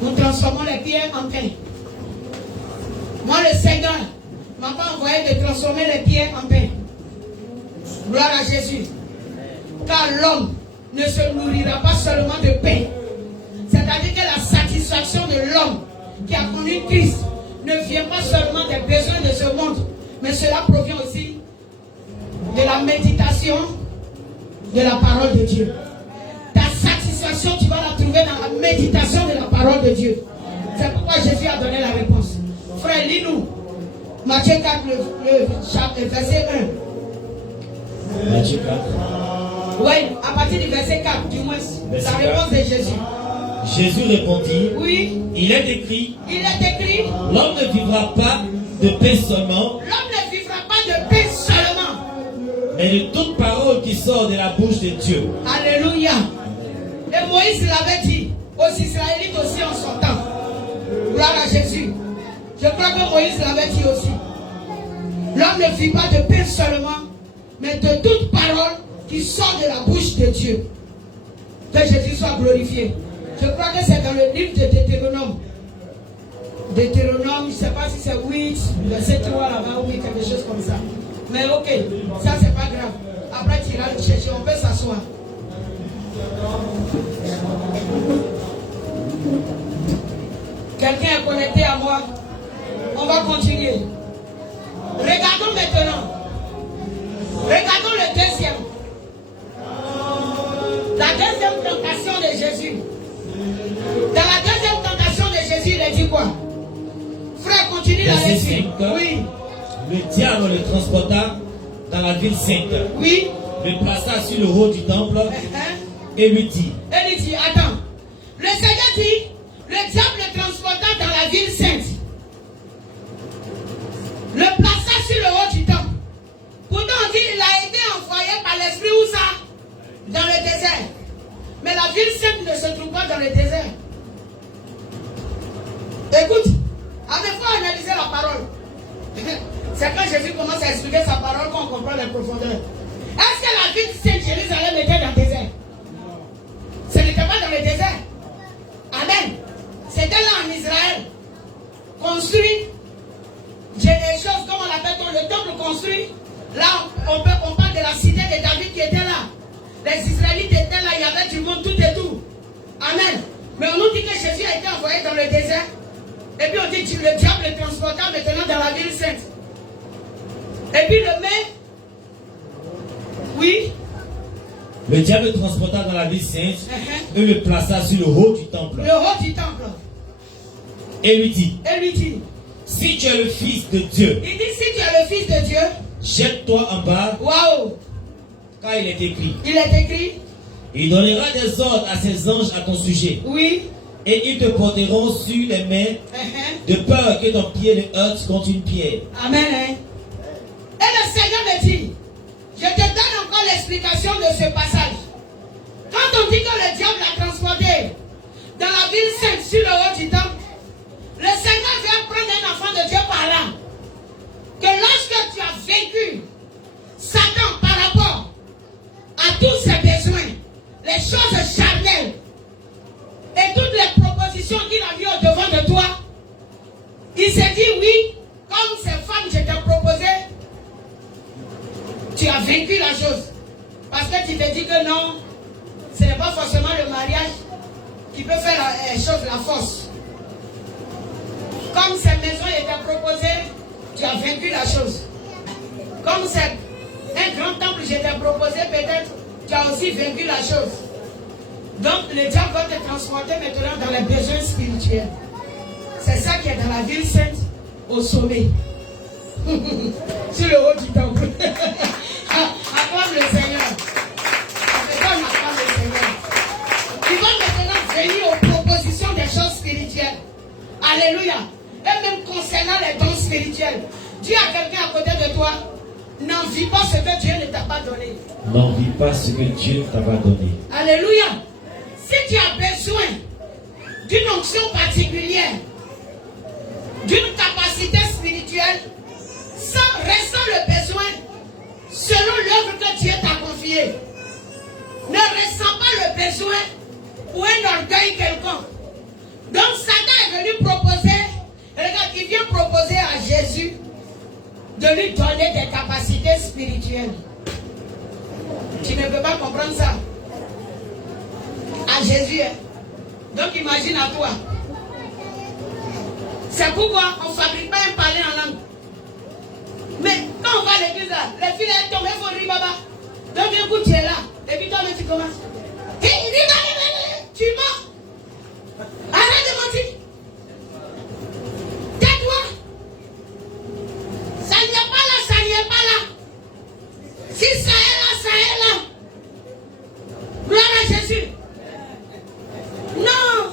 Nous transformons les pierres en pain. Moi, le Seigneur m'a pas envoyé de transformer les pierres en pain. Gloire à Jésus. Car l'homme ne se nourrira pas seulement de pain. C'est-à-dire que la satisfaction de l'homme qui a connu Christ ne vient pas seulement des besoins de ce monde, mais cela provient aussi de la méditation de la parole de Dieu. Ta satisfaction, tu vas la trouver dans la méditation de la parole de Dieu. C'est pourquoi Jésus a donné la réponse. Frère, lis-nous Matthieu 4, le verset 1. Matthieu 4. Oui, à partir du verset 4, du moins, Verset la réponse 4. de Jésus. Jésus répondit, Oui, il est écrit, il est écrit, l'homme ne vivra pas de pain seulement, l'homme ne vivra pas de pain seulement, mais de toute parole qui sort de la bouche de Dieu. Alléluia. Et Moïse l'avait dit aux Israélites aussi en son temps. Gloire à Jésus. Je crois que Moïse l'avait dit aussi. L'homme ne vit pas de pain seulement, mais de toute parole qui sort de la bouche de Dieu. Que Jésus soit glorifié. Je crois que c'est dans le livre de Deutéronome. Deutéronome, je ne sais pas si c'est 8, verset 3 là-bas ou quelque chose comme ça. Mais ok, ça c'est pas grave. Après tu iras le chercher, on peut s'asseoir. Quelqu'un est connecté à moi. On va continuer. Regardons maintenant. Regardons le deuxième. La deuxième tentation de Jésus. Dans la deuxième tentation de Jésus, il a dit quoi? Frère, continue la Verset lecture. 5. Oui. Le diable le transporta dans la ville sainte, Oui. le plaça sur le haut du temple et lui dit, Et il dit, attends. Le Seigneur dit, le diable le transporta dans la ville sainte. Le plaça sur le haut du temple. Pourtant on dit, il a été envoyé par l'esprit où ça? Dans le désert. Mais la ville sainte ne se trouve pas dans le désert. Écoute, avec quoi analyser la parole? C'est quand Jésus commence à expliquer sa parole qu'on comprend les profondeurs. Est-ce que la ville sainte Jérusalem était dans le désert? Ce n'était pas dans le désert. Amen. C'était là en Israël. Construit. J'ai des choses, comme on l'appelle, le temple construit. Là, on parle de la cité de David qui était là. Les Israélites étaient là, il y avait du monde, tout et tout. Amen. Mais on nous dit que Jésus a été envoyé dans le désert. Et puis on dit que le diable le transporta maintenant dans la ville sainte. Et puis le met. Oui. le diable le transporta dans la ville sainte et le plaça sur le haut du temple. Le haut du temple. Et lui dit, si tu es le fils de Dieu, il dit, si tu es le fils de Dieu, jette-toi en bas. Waouh. Car il est écrit. Il est écrit. Il donnera des ordres à ses anges à ton sujet. Oui. Et ils te porteront sur les mains, de peur que ton pied ne heurte contre une pierre. Amen. Et le Seigneur me dit, je te donne encore l'explication de ce passage. Quand on dit que le diable l'a transporté dans la ville sainte sur le haut du temple, le Seigneur vient prendre un enfant de Dieu par là. Que lorsque tu as vécu Satan par rapport à tous ses besoins, les choses charnelles et toutes les propositions qu'il a mis au devant de toi, il s'est dit oui, comme ces femmes je t'ai proposé, tu as vaincu la chose. Parce que tu te dis que non, ce n'est pas forcément le mariage qui peut faire la chose, la force. Comme cette maison était proposée, tu as vaincu la chose. Comme c'est un grand temple je t'ai proposé, peut-être, tu as aussi vaincu la chose. Donc le diable va te transporter maintenant dans les besoins spirituels. C'est ça qui est dans la ville sainte, au sommet. Sur le haut du temple. Acclame le Seigneur. Acclame le Seigneur. Il va maintenant venir aux propositions des choses spirituelles. Alléluia. et même concernant les dons spirituels. Dis à quelqu'un à côté de toi, n'envie pas ce que Dieu ne t'a pas donné. N'envie pas ce que Dieu ne t'a pas donné. Alléluia. Si tu as besoin d'une onction particulière, d'une capacité spirituelle, ressens le besoin selon l'œuvre que Dieu t'a confiée. Ne ressens pas le besoin pour un orgueil quelconque. Donc Satan est venu proposer, regarde, il vient proposer à Jésus de lui donner des capacités spirituelles. Tu ne peux pas comprendre ça. À Jésus. Hein? Donc imagine à toi. C'est pourquoi on ne fabrique pas un palais en langue. Mais quand on va à l'église là, les filles elles tombent, elles font ribaba. Donc du coup tu es là. Et puis toi tu commences. Hé, tu mens. Arrête de mentir. Tais-toi. Ça n'y est pas là, ça n'y est pas là. Si ça est là, ça est là. Gloire à Jésus. Non.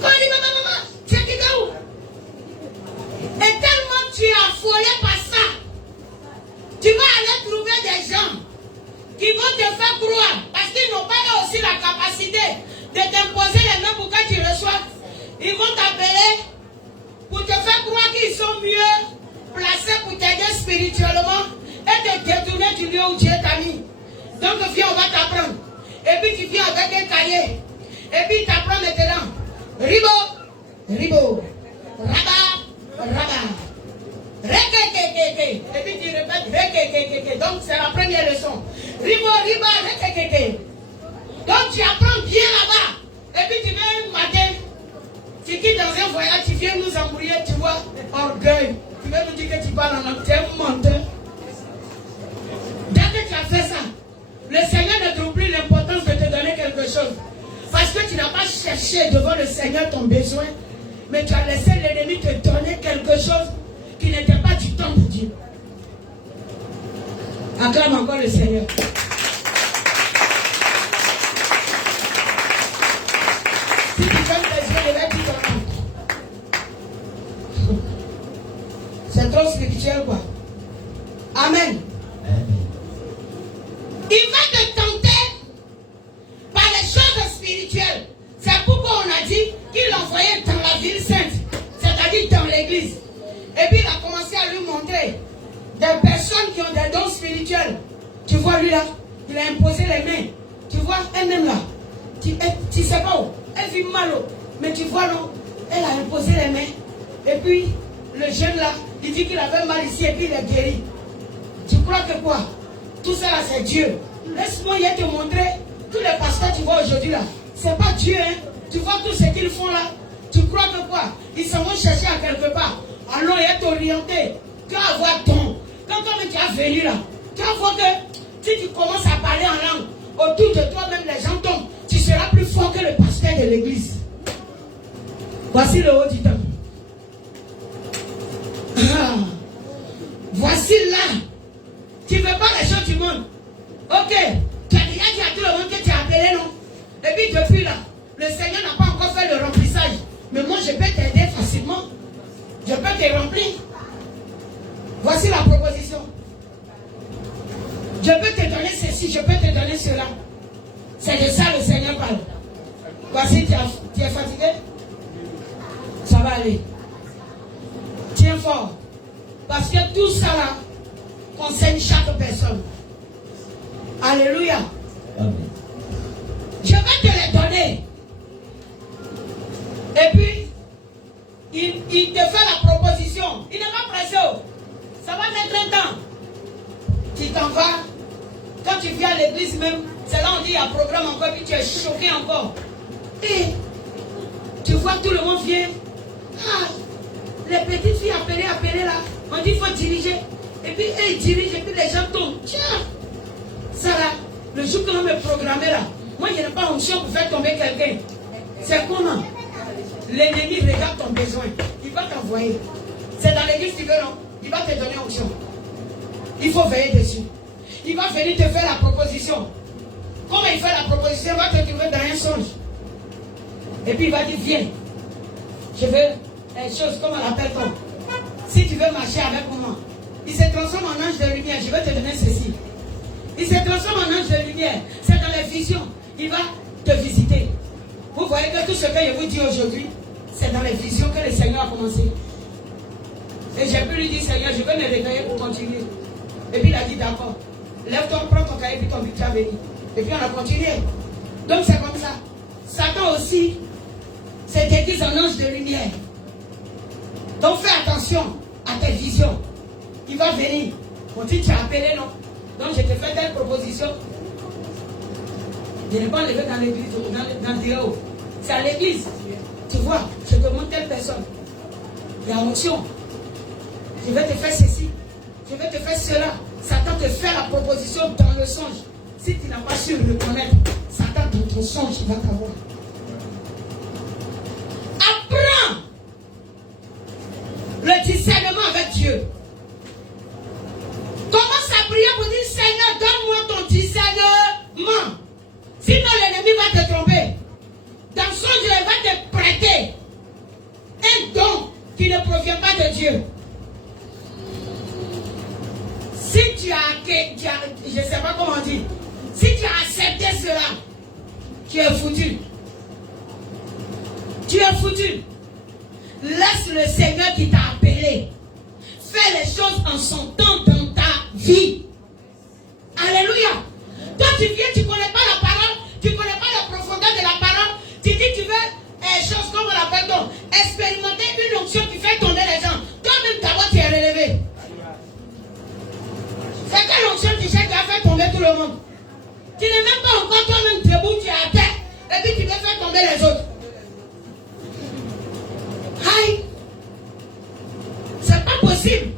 Quand il dit maman, tu es quitté où? Et tellement tu es affolé par ça, tu vas aller trouver des gens qui vont te faire croire, parce qu'ils n'ont pas aussi la capacité de t'imposer les mains pour que tu reçoives. Ils vont t'appeler pour te faire croire qu'ils sont mieux placés pour t'aider spirituellement et te détourner du lieu où Dieu t'a mis. Donc viens, on va t'apprendre. Et puis tu viens avec un cahier. Et puis il t'apprend maintenant. Ribo, ribo, rabat, rabat. Rekekekeke. Et puis tu répètes rekekekeke. Donc c'est la première leçon. Ribo, riba, rekekeke. Donc tu apprends bien là-bas. Et puis tu viens un matin. Tu quittes dans un voyage, tu viens nous embrouiller, tu vois, orgueil. Tu veux nous dire que tu parles en anglais, tu es un menteur. Dès que tu as fait ça, le Seigneur ne trouve plus l'importance de te donner quelque chose. Parce que tu n'as pas cherché devant le Seigneur ton besoin, mais tu as laissé l'ennemi te donner quelque chose qui n'était pas du temps pour Dieu. Acclame encore le Seigneur. Si tu fermes tes yeux, il va dire c'est trop spirituel quoi. Amen. Il va te tenter par les choses spirituelles. C'est pourquoi on a dit qu'il l'envoyait dans la ville sainte, c'est-à-dire dans l'église. Et puis il a commencé à lui montrer des personnes qui ont des dons spirituels. Tu vois lui là, il a imposé les mains. Tu vois elle-même là, tu sais pas où, elle vit mal, mais tu vois non, elle a imposé les mains. Et puis le jeune là, il dit qu'il avait mal ici et puis il est guéri. Tu crois que quoi? Tout ça là c'est Dieu. Laisse-moi te montrer. Tous les pasteurs tu vois aujourd'hui là, c'est pas Dieu hein. Tu vois tout ce qu'ils font là. Tu crois que quoi? Ils s'en vont chercher à quelque part. Alors il est orienté. Tu vas avoir ton. Quand tu as venu là, tu vas voir que si tu commences à parler en langue, autour de toi-même les gens tombent. Tu seras plus fort que le pasteur de l'église. Voici le haut du temple. Voici là. Tu ne veux pas les choses du monde. Ok. Tu as déjà dit à tout le monde que tu as appelé, non? Et puis depuis là, le Seigneur n'a pas encore fait le remplissage. Mais moi, je peux t'aider facilement. Je peux te remplir. Voici la proposition. Je peux te donner ceci, je peux te donner cela. C'est de ça le Seigneur parle. Voici, tu es fatigué? Ça va aller. Tiens fort. Parce que tout ça là concerne chaque personne. Alléluia. Amen. Je vais te les donner. Et puis, il te fait la proposition. Il n'est pas pressé. Ça va mettre un temps. Tu t'en vas. Quand tu viens à l'église même, c'est là on dit il y a un programme encore, puis tu es choqué encore. Et tu vois tout le monde vient. Ah, les petites filles appelées là. On dit il faut diriger. Et puis ils dirigent et puis les gens tombent. Tiens, ça là, le jour que l'on me programmait là, moi je n'ai pas onction pour faire tomber quelqu'un. C'est comment? L'ennemi regarde ton besoin. Il va t'envoyer. C'est dans l'église tu veux non? Il va te donner onction. Il faut veiller dessus. Il va venir te faire la proposition. Comment il fait la proposition? Il va te trouver dans un songe. Et puis il va dire viens. Je veux chose, comment l'appelle-t-on? Si tu veux marcher avec moi, il se transforme en ange de lumière. Je vais te donner ceci. Il se transforme en ange de lumière. C'est dans les visions. Il va te visiter. Vous voyez que tout ce que je vous dis aujourd'hui, c'est dans les visions que le Seigneur a commencé. Et j'ai pu lui dire, Seigneur, je vais me réveiller pour continuer. Et puis il a dit, d'accord. Lève-toi, prends ton cahier, puis ton but va venir. Et puis on a continué. Donc c'est comme ça. Satan aussi se déguise en ange de lumière. Donc fais attention à tes visions. Il va venir. On dit, tu as appelé, non? Donc je te fais telle proposition. Je n'ai pas levé dans l'église, dans le bureau. C'est à l'église. Tu vois, je te montre telle personne. Il y a onction. Je vais te faire ceci. Je vais te faire cela. Satan te fait la proposition dans le songe. Si tu n'as pas su le connaître, Satan dans ton songe, il va t'avoir. Apprends le discernement avec Dieu. Commence à prier pour dire, Seigneur, donne-moi ton discernement. Sinon l'ennemi va te tromper. Dans son songe, il va te prêter un don qui ne provient pas de Dieu. Si tu as, je ne sais pas comment dire, si tu as accepté cela, tu es foutu. Tu es foutu. Laisse le Seigneur qui t'a appelé faire les choses en son temps dans ta vie. Alléluia. Toi tu viens, tu ne connais pas la parole, tu ne connais pas la profondeur de la parole, tu dis tu veux choses comme on l'appelle donc, expérimenter une onction qui fait tomber les gens. Toi-même d'abord tu es relevé. C'est quelle onction qui fait tomber tout le monde? Tu n'es même pas encore toi-même debout, tu es à terre, et puis tu veux faire tomber les autres. Aïe! C'est pas possible.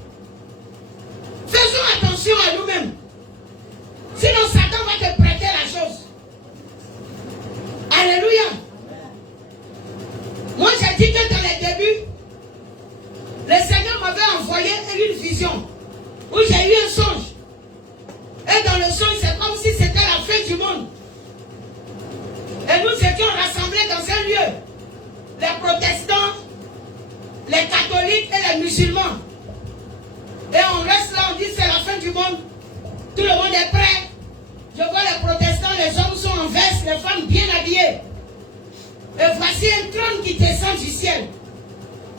Faisons attention à nous-mêmes. Sinon Satan va te prêter la chose. Alléluia. Moi j'ai dit que dans les débuts, le Seigneur m'avait envoyé une vision où j'ai eu un songe. Et dans le songe, c'est comme si c'était la fin du monde. Et nous étions rassemblés dans un lieu. Les protestants, les catholiques et les musulmans. Et on reste là, on dit c'est la fin du monde. Tout le monde est prêt. Je vois les protestants, les hommes sont en veste, les femmes bien habillées. Et voici un trône qui descend du ciel,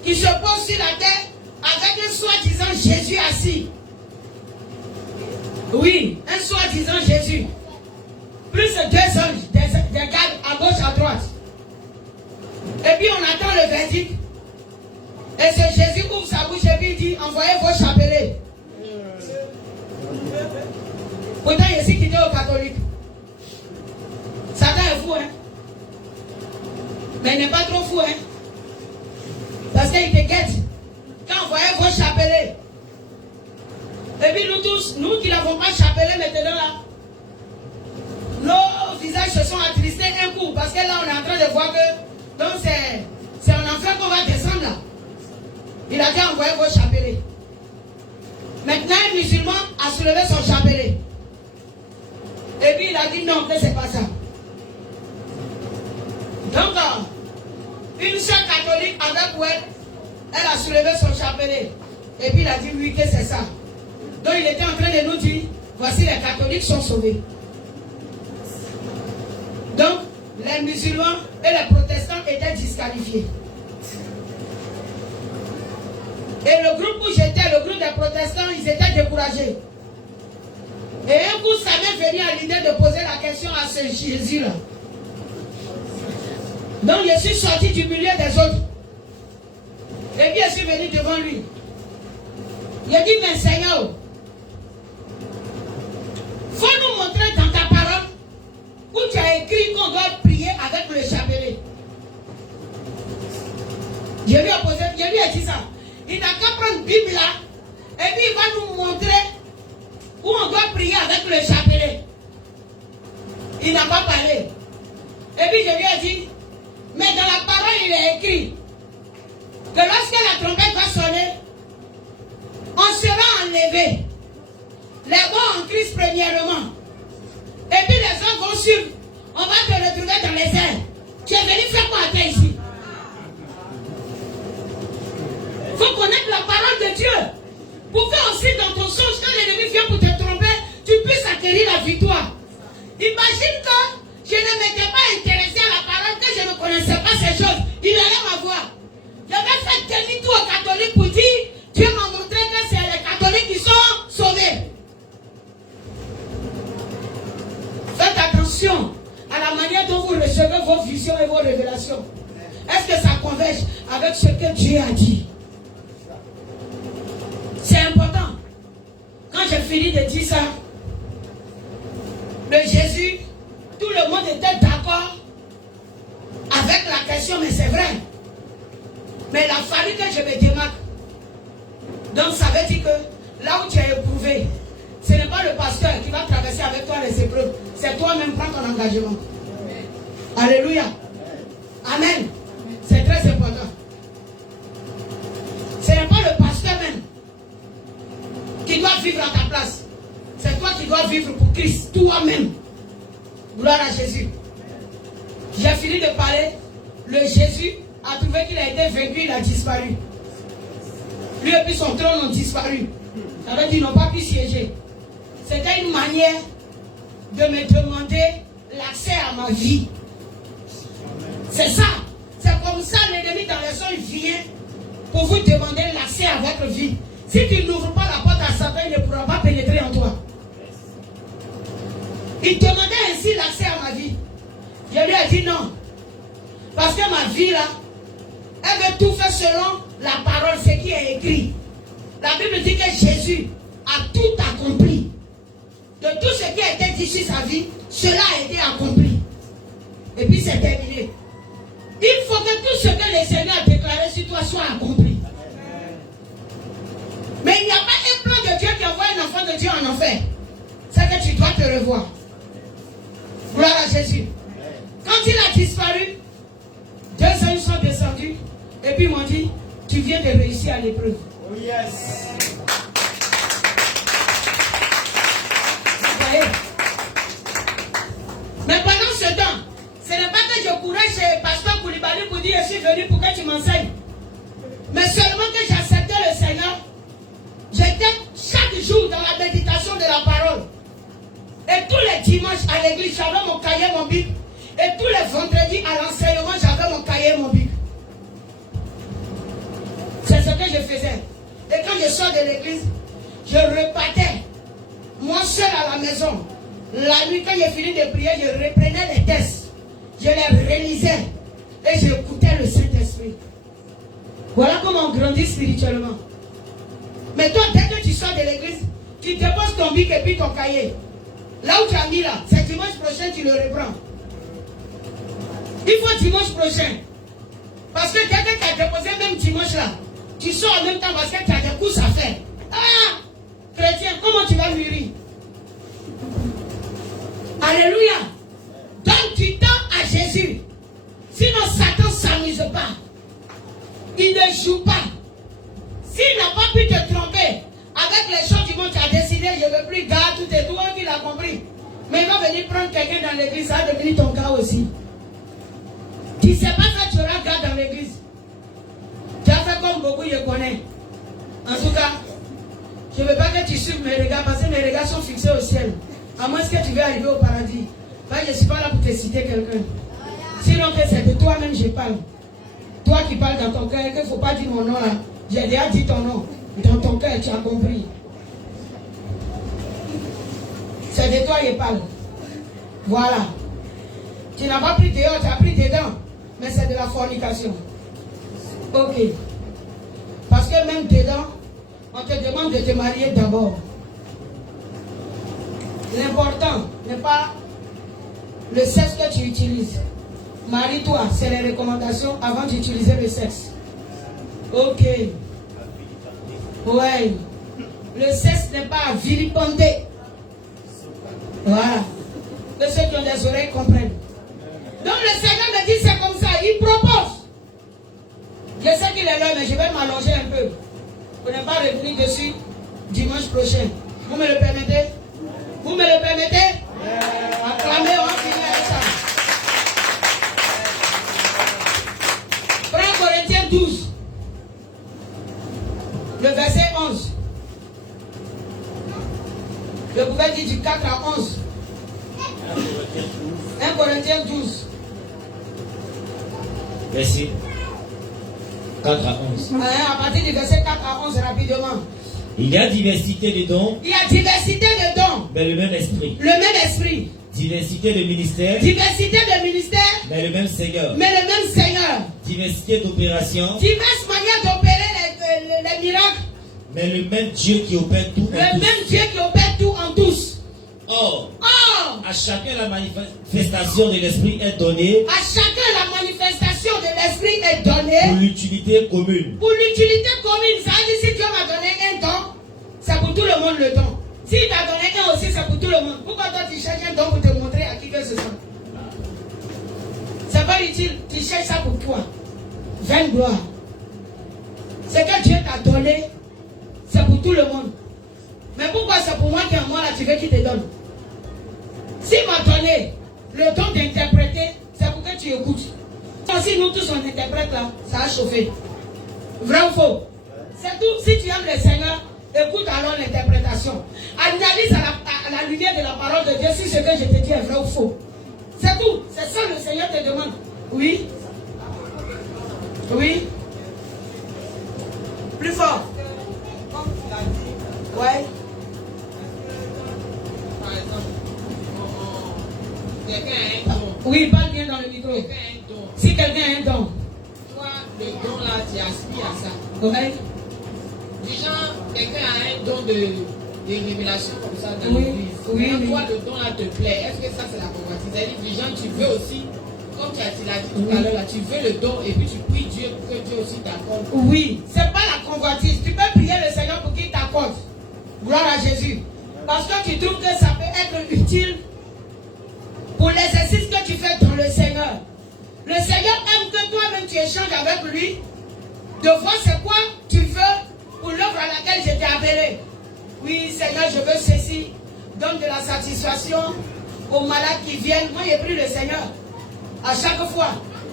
qui se pose sur la terre avec un soi-disant Jésus assis. Oui, un soi-disant Jésus. Plus de deux anges, des gardes à gauche, à droite. Et puis on attend le verdict. Et ce Jésus ouvre sa bouche et puis il dit, envoyez vos chapelets. Pourtant, il y a ici qui était au catholique. Satan est fou, hein. Mais il n'est pas trop fou, hein. Parce qu'il te guette. Quand envoyez vos chapelets. Et puis nous tous, nous qui n'avons pas chapelé maintenant là, nos visages se sont attristés un coup. Parce que là, on est en train de voir que, donc c'est en enfer qu'on va descendre là. Il a dit envoyer vos chapelets. Maintenant, un musulman a soulevé son chapelet. Et puis il a dit non, que c'est pas ça. Donc, une sœur catholique avec elle, elle a soulevé son chapelet. Et puis il a dit oui, que c'est ça. Donc il était en train de nous dire, voici les catholiques sont sauvés. Donc, les musulmans et les protestants étaient disqualifiés. Et le groupe où j'étais, le groupe des protestants, ils étaient découragés. Et un coup, ça m'est venu à l'idée de poser la question à ce Jésus-là. Donc, je suis sorti du milieu des autres. Et puis, je suis venu devant lui. Il a dit, mais Seigneur, faut nous montrer dans ta parole où tu as écrit qu'on doit prier avec le chapelet. Je lui ai dit ça. Il n'a qu'à prendre la Bible là, et puis il va nous montrer où on doit prier avec le chapelet. Il n'a pas parlé. Et puis je lui ai dit, mais dans la parole il est écrit que lorsque la trompette va sonner, on sera enlevé. Les bons en Christ premièrement. Et puis les autres vont suivre. On va te retrouver dans les airs. Tu es venu faire quoi à terre ici? faut connaître la parole de Dieu. Pour que aussi dans ton songe, quand l'ennemi vient pour te tromper, tu puisses acquérir la victoire. Imagine que je ne m'étais pas intéressé à la parole, que je ne connaissais pas ces choses. Il allait m'avoir. J'avais fait demi-tour aux catholiques pour dire, Dieu m'a montré que c'est les catholiques qui sont sauvés. Faites attention à la manière dont vous recevez vos visions et vos révélations. Est-ce que ça converge avec ce que Dieu a dit? C'est important. Quand j'ai fini de dire ça, le Jésus, tout le monde était d'accord avec la question, mais c'est vrai. Mais il a fallu que je me démarque. Donc ça veut dire que là où tu es éprouvé, ce n'est pas le pasteur qui va traverser avec toi les épreuves. C'est toi-même, prends ton engagement. Alléluia. Amen. C'est très important. Ce n'est pas le pasteur même qui doit vivre à ta place. C'est toi qui dois vivre pour Christ, toi-même. Gloire à Jésus. J'ai fini de parler. Le Jésus a trouvé qu'il a été vaincu, il a disparu. Lui et puis son trône ont disparu. Ça veut dire qu'ils n'ont pas pu siéger. C'était une manière de me demander l'accès à ma vie. C'est ça. C'est comme ça l'ennemi dans les songes vient pour vous demander l'accès à votre vie. Si tu n'ouvres pas la porte à Satan, il ne pourra pas pénétrer en toi. Il demandait ainsi l'accès à ma vie. Je lui ai dit non. Parce que ma vie là, elle veut tout faire selon la parole, ce qui est écrit. La Bible dit que Jésus a tout accompli. De tout ce qui a été dit sur sa vie, cela a été accompli. Et puis c'est terminé. Il faut que tout ce que le Seigneur a déclaré sur toi soit accompli. Mais il n'y a pas un plan de Dieu qui envoie un enfant de Dieu en enfer. C'est que tu dois te revoir. Gloire à Jésus. Quand il a disparu, 2 anges sont descendus et puis ils m'ont dit, tu viens de réussir à l'épreuve. Oh yes. Vous voyez? Mais pendant ce temps, ce n'est pas que je courais chez Pasteur Koulibaly pour dire, je suis venu pour que tu m'enseignes. Mais seulement que j'acceptais le Seigneur. J'étais chaque jour dans la méditation de la parole. Et tous les dimanches à l'église, j'avais mon cahier, mon bible. Et tous les vendredis à l'enseignement, j'avais mon cahier, mon bible. C'est ce que je faisais. Et quand je sors de l'église, je repartais, moi seul à la maison. La nuit, quand j'ai fini de prier, je reprenais les textes. Je les relisais. Et j'écoutais le Saint-Esprit. Voilà comment on grandit spirituellement. Mais toi, dès que tu sors de l'église, tu déposes ton bic et puis ton cahier. Là où tu as mis là, c'est dimanche prochain, tu le reprends. Il faut dimanche prochain. Parce que quelqu'un qui a déposé même dimanche là, tu sors en même temps parce que tu as des courses à faire. Ah, chrétien, comment tu vas mûrir? Alléluia. Donne du temps à Jésus. Sinon, Satan ne s'amuse pas. Il ne joue pas. S'il n'a pas pu te tromper avec les choses du monde, tu as décidé, je ne veux plus garder tout et tout, il a compris. Mais il va venir prendre quelqu'un dans l'église, ça va devenir ton gars aussi. Tu ne sais pas ça, tu auras gars dans l'église. Tu as fait comme beaucoup, je connais. En tout cas, je ne veux pas que tu suives mes regards, parce que mes regards sont fixés au ciel. À moins que tu veux arriver au paradis. Là, je ne suis pas là pour te citer quelqu'un. Sinon, que c'est de toi-même que je parle. Toi qui parles dans ton cœur, qu'il ne faut pas dire mon nom là. J'ai déjà dit ton nom. Dans ton cœur, tu as compris. C'est de toi que je parle. Voilà. Tu n'as pas pris dehors, tu as pris dedans. Mais c'est de la fornication. Ok. Parce que même dedans, on te demande de te marier d'abord. L'important n'est pas le sexe que tu utilises. Marie-toi, c'est les recommandations avant d'utiliser le sexe. Ok. Ouais. Le sexe n'est pas à vilipender. Voilà. Que ceux qui ont des oreilles comprennent. Donc le Seigneur me dit c'est comme ça. Il propose. Je sais qu'il est là, mais je vais m'allonger un peu. Pour ne pas revenir dessus dimanche prochain. Vous me le permettez? Vous me le permettez? Acclamez, on va finir avec ça. 1 Corinthiens 12. Je pouvais dire du 4 à 11. 1 Corinthiens 12. Verset 4 à 11. À partir du verset 4 à 11, rapidement. Il y a diversité de dons. Il y a diversité de dons. Mais le même esprit. Le même esprit. Diversité de ministères. Diversité de ministères. Mais le même Seigneur. Mais le même Seigneur. Diversité d'opérations. Diverses manières d'opérer les miracles. Mais le même Dieu qui opère tout en Le tous. même Dieu qui opère tout en tous. Or, Or, à chacun la manifestation de l'esprit est donnée à chacun la manifestation de l'esprit est donnée pour l'utilité commune. pour l'utilité commune. Ça veut dire si Dieu m'a donné un don, c'est pour tout le monde le don. S'il t'a donné un aussi, c'est pour tout le monde. Pourquoi toi tu cherches un don pour te montrer à qui que ce soit? C'est pas utile. Tu cherches ça pour toi. Vaine gloire. Ce que Dieu t'a donné, c'est pour tout le monde. Mais pourquoi c'est pour moi qui est en moi là, tu veux qu'il te donne? S'il m'a donné le don d'interpréter, c'est pour que tu écoutes. Si nous tous on interprète là, ça a chauffé. Vrai ou faux? C'est tout. Si tu aimes le Seigneur, écoute alors l'interprétation. Analyse à la lumière de la parole de Dieu si ce que je te dis est vrai ou faux. C'est tout. C'est ça le Seigneur te demande. Oui? Oui? Plus fort. Ouais. Par exemple, quelqu'un a un don. Oui, parle bien dans le micro. Quelqu'un a un don. Si quelqu'un a un don. Toi, le don là, tu aspires à ça. Ouais. Du genre, quelqu'un a un don de révélation comme ça dans Oui, l'église. oui, Quand oui. toi, le don là te plaît, est-ce que ça c'est la convoitise? C'est-à-dire, du genre, tu veux aussi, comme tu l'as dit tout à l'heure, là, tu veux le don et puis tu pries Dieu pour que Dieu aussi t'accorde. Oui, c'est pas la convoitise. Tu peux prier le Seigneur pour qu'il t'accorde. Gloire à Jésus. Parce que tu trouves que ça peut être utile pour l'exercice que tu fais dans le Seigneur. Le Seigneur aime que toi-même tu échanges avec lui, de voir c'est quoi tu veux pour l'œuvre à laquelle je t'ai appelé. Oui, Seigneur, je veux ceci. Donne de la satisfaction aux malades qui viennent. Moi, j'ai pris le Seigneur à chaque fois.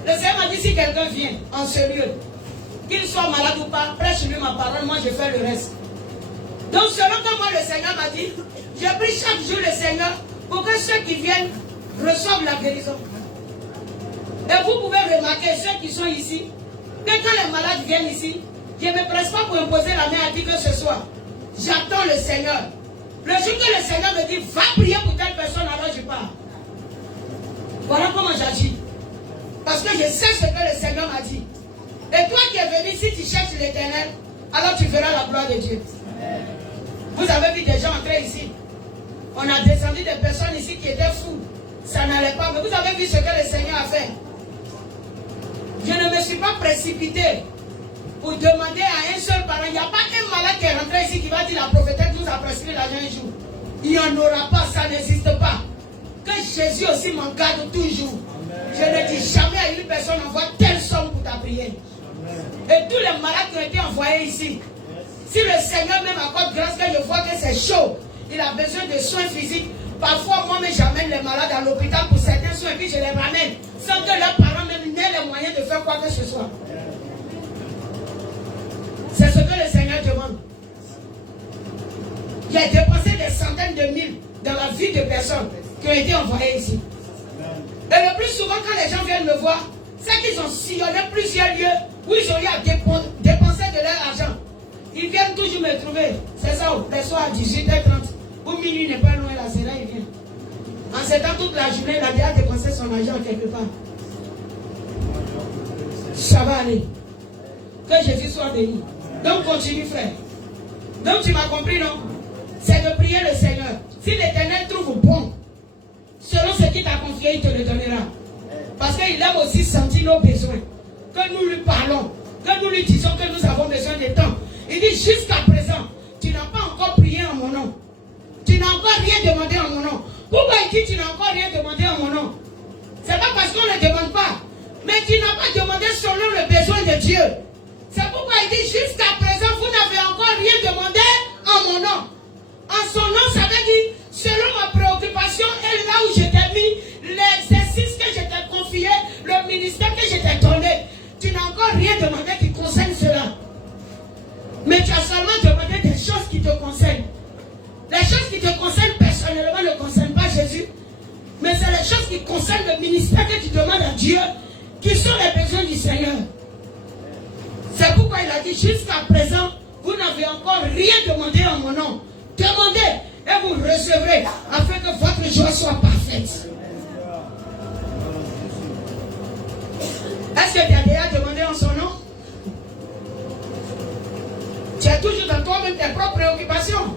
Le Seigneur m'a dit si quelqu'un vient en ce lieu, qu'il soit malade ou pas, prêche-lui ma parole, moi je fais le reste. Donc selon comme moi le Seigneur m'a dit, je prie chaque jour le Seigneur pour que ceux qui viennent reçoivent la guérison. Et vous pouvez remarquer ceux qui sont ici, que quand les malades viennent ici, je ne me presse pas pour imposer la main à qui que ce soit. J'attends le Seigneur. Le jour que le Seigneur me dit, va prier pour telle personne, alors je pars. Voilà comment j'agis. Parce que je sais ce que le Seigneur m'a dit. Et toi qui es venu, si tu cherches l'Éternel, alors tu verras la gloire de Dieu. Vous avez vu des gens entrer ici. On a descendu des personnes ici qui étaient fous. Ça n'allait pas. Mais vous avez vu ce que le Seigneur a fait. Je ne me suis pas précipité pour demander à un seul parent. Il n'y a pas un malade qui est rentré ici qui va dire la prophétesse nous a prescrit l'argent un jour. Il n'y en aura pas, ça n'existe pas. Que Jésus aussi m'en garde toujours. Je ne dis jamais à une personne envoie telle somme pour ta prière. Et tous les malades qui ont été envoyés ici, si le Seigneur même accorde grâce que je vois que c'est chaud, il a besoin de soins physiques. Parfois, moi-même, j'amène les malades à l'hôpital pour certains soins et puis je les ramène sans que leurs parents même n'aient les moyens de faire quoi que ce soit. C'est ce que le Seigneur demande. J'ai dépensé des centaines de mille dans la vie de personnes qui ont été envoyées ici. Et le plus souvent, quand les gens viennent me voir, c'est qu'ils ont sillonné plusieurs lieux où ils ont eu à dépenser de leur argent. Ils viennent toujours me trouver. C'est ça, les soirs à 18h30. Où minuit n'est pas loin, là, c'est là il vient. En ce temps, toute la journée, il a déjà dépensé son argent quelque part. Ça va aller. Que Jésus soit béni. Donc continue, frère. Donc tu m'as compris, non? C'est de prier le Seigneur. Si l'Éternel trouve bon, selon ce qu'il t'a confié, il te le donnera. Parce qu'il aime aussi sentir nos besoins. Que nous lui parlons. Que nous lui disons que nous avons besoin de temps. Il dit jusqu'à présent, tu n'as pas encore prié en mon nom. Tu n'as encore rien demandé en mon nom. Pourquoi il dit tu n'as encore rien demandé en mon nom? C'est pas parce qu'on ne demande pas. Mais tu n'as pas demandé selon le besoin de Dieu. C'est pourquoi il dit jusqu'à présent, vous n'avez encore rien demandé en mon nom. En son nom, ça veut dire, selon ma préoccupation et là où je t'ai mis, l'exercice que je t'ai confié, le ministère que je t'ai donné, tu n'as encore rien demandé qui concerne cela. Mais tu as seulement demandé des choses qui te concernent. Les choses qui te concernent Jésus. Mais c'est les choses qui concernent le ministère que tu demandes à Dieu, qui sont les besoins du Seigneur. C'est pourquoi il a dit, jusqu'à présent, vous n'avez encore rien demandé en mon nom. Demandez et vous recevrez, afin que votre joie soit parfaite. Est-ce que tu as déjà demandé en son nom? Tu es toujours dans toi-même tes propres préoccupations.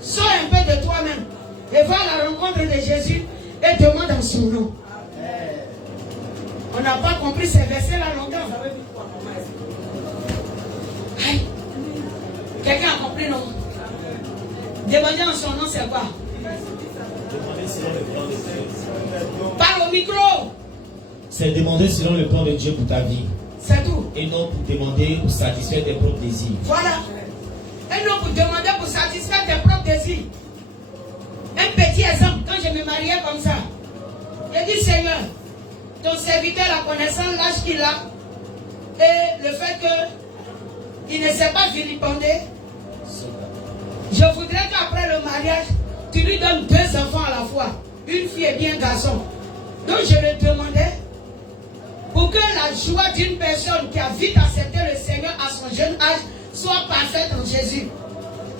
Sors un peu de toi-même et va à la rencontre de Jésus et demande en son nom. On n'a pas compris ces versets-là longtemps. Aïe. Quelqu'un a compris, non? Demander en son nom, c'est quoi? Parle au micro. C'est demander selon le plan de Dieu pour ta vie. C'est tout. Et non pour demander pour satisfaire tes propres désirs. Voilà. Et non pour demander pour satisfaire tes propres désirs. Un petit exemple, quand je me mariais comme ça, j'ai dit, Seigneur, ton serviteur, la connaissance, l'âge qu'il a, et le fait qu'il ne s'est pas vilipendé, je voudrais qu'après le mariage, tu lui donnes 2 enfants à la fois, une fille et bien un garçon. Donc je le demandais pour que la joie d'une personne qui a vite accepté le Seigneur à son jeune âge soit parfaite en Jésus.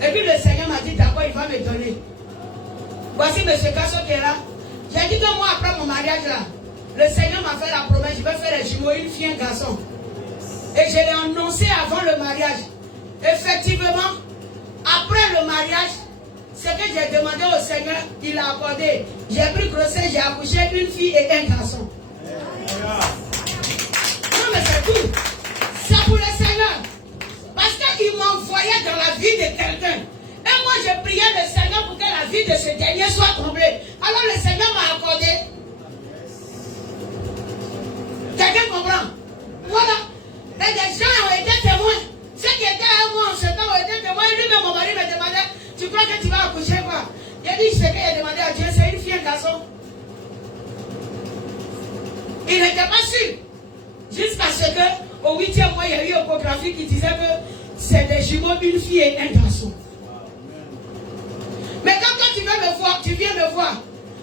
Et puis le Seigneur m'a dit, d'accord, il va me donner. Voici M. Kasso qui est là. J'ai dit que moi, après mon mariage là, le Seigneur m'a fait la promesse, je vais faire les jumeaux, une fille et un garçon. Et je l'ai annoncé avant le mariage. Effectivement, après le mariage, ce que j'ai demandé au Seigneur, il a accordé. J'ai pris grossesse, j'ai accouché une fille et un garçon. Non mais c'est tout. C'est pour le Seigneur. Parce qu'il m'envoyait dans la vie de quelqu'un. Et moi je priais le Seigneur pour que la vie de ce dernier soit comblée. Alors le Seigneur m'a accordé. Quelqu'un comprend? Voilà. Et des gens ont été témoins. Ceux qui étaient à moi en ce temps ont été témoins. Lui-même, mon mari me demandait, tu crois que tu vas accoucher quoi? J'ai dit, ce qu'il a demandé à Dieu, c'est une fille et un garçon. Il n'était pas sûr. Jusqu'à ce que, au 8e mois, il y a eu une échographie qui disait que c'est des jumeaux, une fille et un garçon. Mais quand toi tu veux me voir, tu viens me voir.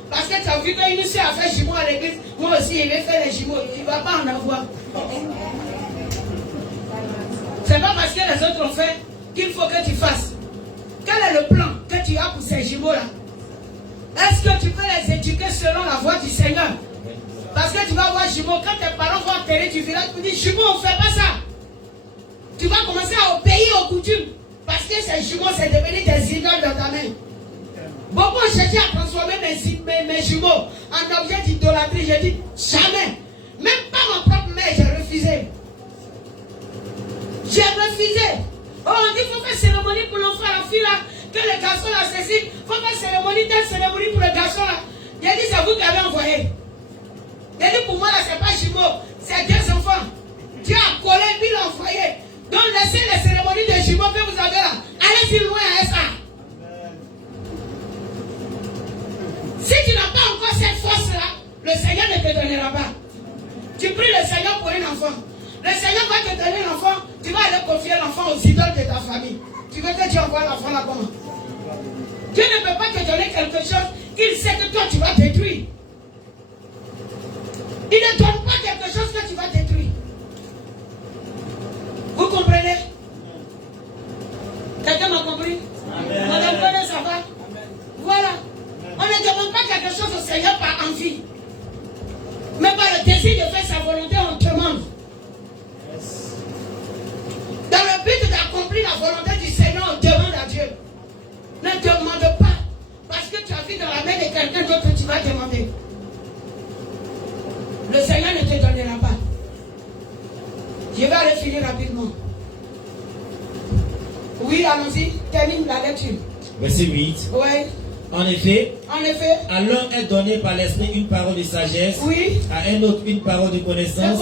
Parce que tu as vu qu'une soeur a fait jumeaux à l'église. Moi aussi, il va faire les jumeaux. Tu ne vas pas en avoir. C'est pas parce que les autres ont fait qu'il faut que tu fasses. Quel est le plan que tu as pour ces jumeaux-là? Est-ce que tu peux les éduquer selon la voie du Seigneur? Parce que tu vas voir jumeaux, quand tes parents vont enterrer du village, tu dis jumeaux, on ne fait pas ça. Tu vas commencer à obéir aux coutumes. Parce que ces jumeaux, c'est devenu des idoles dans ta main. Beaucoup ont cherché à transformer mes jumeaux en objet d'idolâtrie. J'ai dit jamais. Même pas ma propre mère, j'ai refusé. J'ai refusé. Oh, on dit qu'il faut faire cérémonie pour l'enfant, la fille là, que le garçon là ceci. Il faut faire cérémonie, telle cérémonie pour le garçon là. J'ai dit, c'est vous qui avez envoyé. J'ai dit, pour moi là, c'est pas jumeau, c'est 2 enfants. Dieu a collé, puis l'a envoyé. Donc laissez les cérémonies de jumeaux que vous avez là. Allez-y loin avec ça. Si tu n'as pas encore cette force-là, le Seigneur ne te donnera pas. Tu pries le Seigneur pour un enfant. Le Seigneur va te donner un enfant. Tu vas aller confier l'enfant aux idoles de ta famille. Tu veux que Dieu envoie l'enfant là comment? Dieu ne peut pas te donner quelque chose qu'il sait que toi tu vas détruire. Il ne donne pas quelque chose que tu vas détruire. Vous comprenez? Quelqu'un m'a compris? Madame Bonnet, ça va? Voilà. On ne demande pas quelque chose au Seigneur par envie. Mais par le désir de faire sa volonté, on demande. Dans le but d'accomplir la volonté du Seigneur, on demande à Dieu. Ne demande pas. Parce que tu as vu dans la main de quelqu'un d'autre que tu vas demander. Le Seigneur ne te donnera pas. Je vais aller finir rapidement. Oui, allons-y. Termine la lecture. Verset 8. Oui. En effet, à l'un est donné par l'esprit une parole de sagesse, oui, à un autre une parole de connaissance,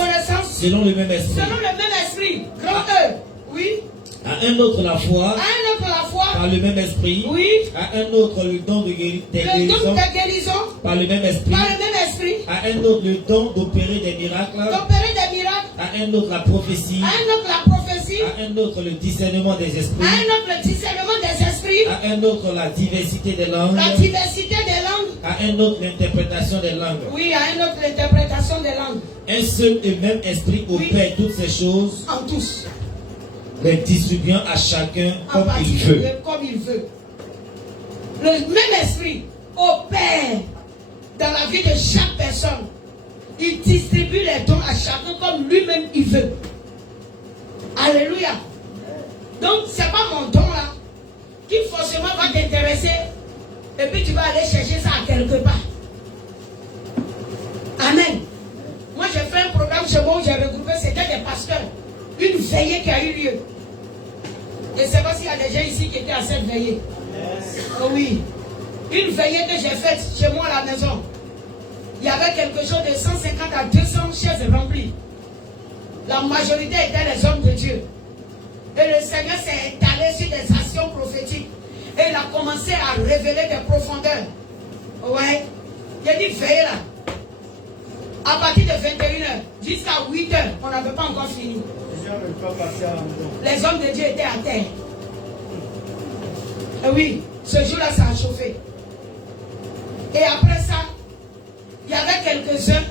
selon le même esprit. Selon le même esprit, grand E, oui. À un autre la foi, par le même esprit, oui. À un autre le don de guérison, par le même esprit, à un autre le don d'opérer des miracles, à un autre la prophétie, à un autre le discernement des esprits, à un autre la diversité des langues, à un autre l'interprétation des langues. Oui, à une autre l'interprétation des langues. Un seul et même esprit opère toutes ces choses, en tous, les distribuant à chacun en comme il veut. comme il veut. Le même esprit opère dans la vie de chaque personne. Il distribue les dons à chacun comme lui-même il veut. Alléluia. Donc, ce n'est pas mon don là qui forcément va t'intéresser et puis tu vas aller chercher ça à quelque part. Amen. Moi, j'ai fait un programme chez moi où j'ai regroupé, c'était des pasteurs. Une veillée qui a eu lieu. Et c'est pas s'il y a des gens ici qui étaient à cette veillée. Oh oui. Une veillée que j'ai faite chez moi à la maison. Il y avait quelque chose de 150 à 200 chaises remplies. La majorité étaient les hommes de Dieu. Et le Seigneur s'est étalé sur des actions prophétiques. Et il a commencé à révéler des profondeurs. Ouais. Il a dit veillez là. À partir de 21h jusqu'à 8h, on n'avait pas encore fini. Les hommes de Dieu étaient à terre. Et oui, ce jour-là, ça a chauffé. Et après ça, il y avait quelques-uns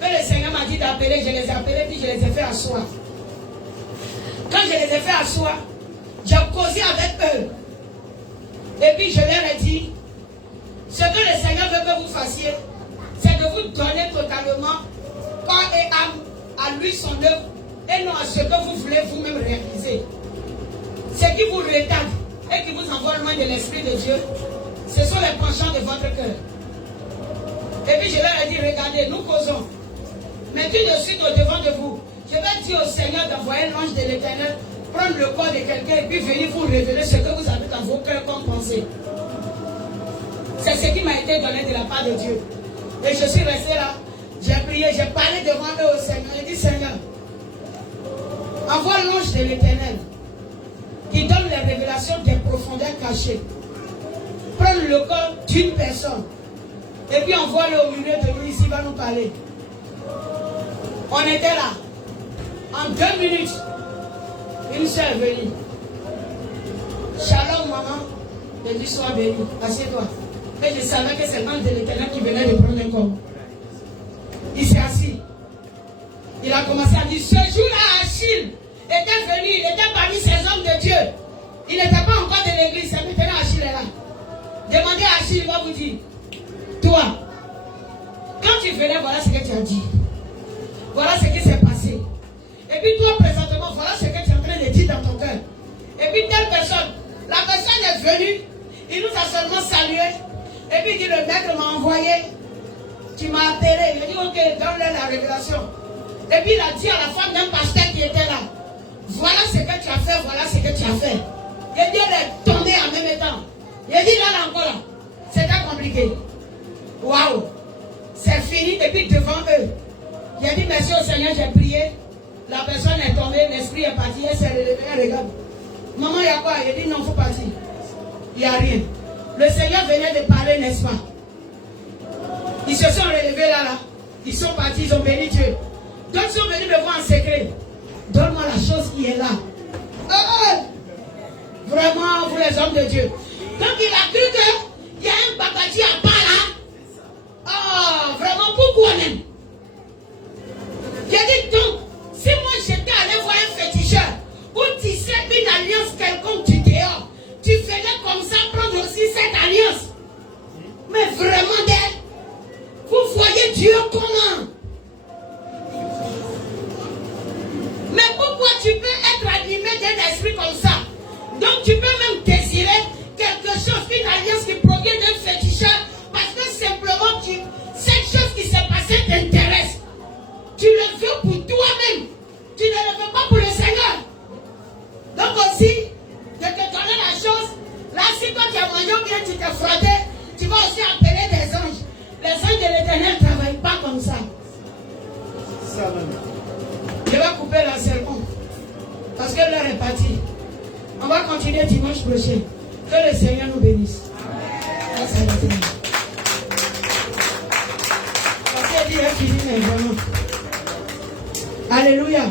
que le Seigneur m'a dit d'appeler. Je les ai appelés, puis je les ai fait asseoir. Quand je les ai fait asseoir, j'ai causé avec eux. Et puis je leur ai dit, ce que le Seigneur veut que vous fassiez, c'est de vous donner totalement corps et âme à lui son œuvre et non à ce que vous voulez vous-même réaliser. Ce qui vous retarde et qui vous envoie loin de l'Esprit de Dieu, ce sont les penchants de votre cœur. Et puis je leur ai dit, regardez, nous causons. Mais tout de suite au devant de vous, je vais dire au Seigneur d'envoyer l'ange de l'Éternel, prendre le corps de quelqu'un et puis venir vous révéler ce que vous avez dans vos cœurs comme pensée. C'est ce qui m'a été donné de la part de Dieu. Et je suis resté là, j'ai prié, j'ai parlé devant eux au Seigneur. J'ai dit, Seigneur, envoie l'ange de l'Éternel qui donne les révélations des profondeurs cachées. Prends le corps d'une personne et puis envoie-le au milieu de nous ici, il va nous parler. On était là. En 2 minutes, une soeur est venue. Shalom maman, je dis sois béni, assieds-toi. Et je savais que c'est l'ange de l'Éternel qui venait de prendre un corps. Il s'est assis. Il a commencé à dire, ce jour-là, Achille était venu, il était parmi ces hommes de Dieu. Il n'était pas encore de l'église, c'est maintenant Achille est là. Demandez à Achille, il va vous dire, toi, quand tu venais, voilà ce que tu as dit. Voilà ce qui s'est passé. Et puis toi, présentement, voilà ce que tu es en train de dire dans ton cœur. Et puis telle personne, la personne est venue, il nous a seulement salué. Et puis il dit, le maître m'a envoyé, tu m'as appelé. Il a dit, ok, donne-leur la révélation. Et puis il a dit à la femme d'un pasteur qui était là, voilà ce que tu as fait, voilà ce que tu as fait. Et Dieu est tombé en même temps. Il a dit, là encore, là, c'était compliqué. Waouh, c'est fini. Et puis devant eux, j'ai dit merci au Seigneur, j'ai prié. La personne est tombée, l'esprit est parti, elle s'est relevée, elle regarde. Maman, il y a quoi? Il dit non, il faut partir. Il n'y a rien. Le Seigneur venait de parler, n'est-ce pas? Ils se sont relevés là. Ils sont partis, ils ont béni Dieu. D'autres sont venus me voir en secret. Donne-moi la chose qui est là. Vraiment, vous les hommes de Dieu. Donc il a cru qu'il y a un babati à part là. Oh, vraiment, pourquoi même? J'ai dit donc, si moi j'étais allé voir un féticheur ou tisser une alliance quelconque du dehors, tu faisais comme ça prendre aussi cette alliance. Mais vraiment, vous voyez Dieu comment? Mais pourquoi tu peux être animé d'un esprit comme ça? Donc tu peux même désirer quelque chose, une alliance qui provient d'un féticheur, parce que simplement cette chose qui s'est passée t'intéresse. Tu le veux pour toi-même. Tu ne le veux pas pour le Seigneur. Donc aussi, de te donner la chose, là si toi tu as mangé ou bien tu t'es frotté, tu vas aussi appeler des anges. Les anges de l'Éternel ne travaillent pas comme ça. Je vais couper l'enseignement. Parce que l'heure est partie. On va continuer dimanche prochain. Que le Seigneur nous bénisse. Parce que Dieu est fini, mais vraiment. Alléluia.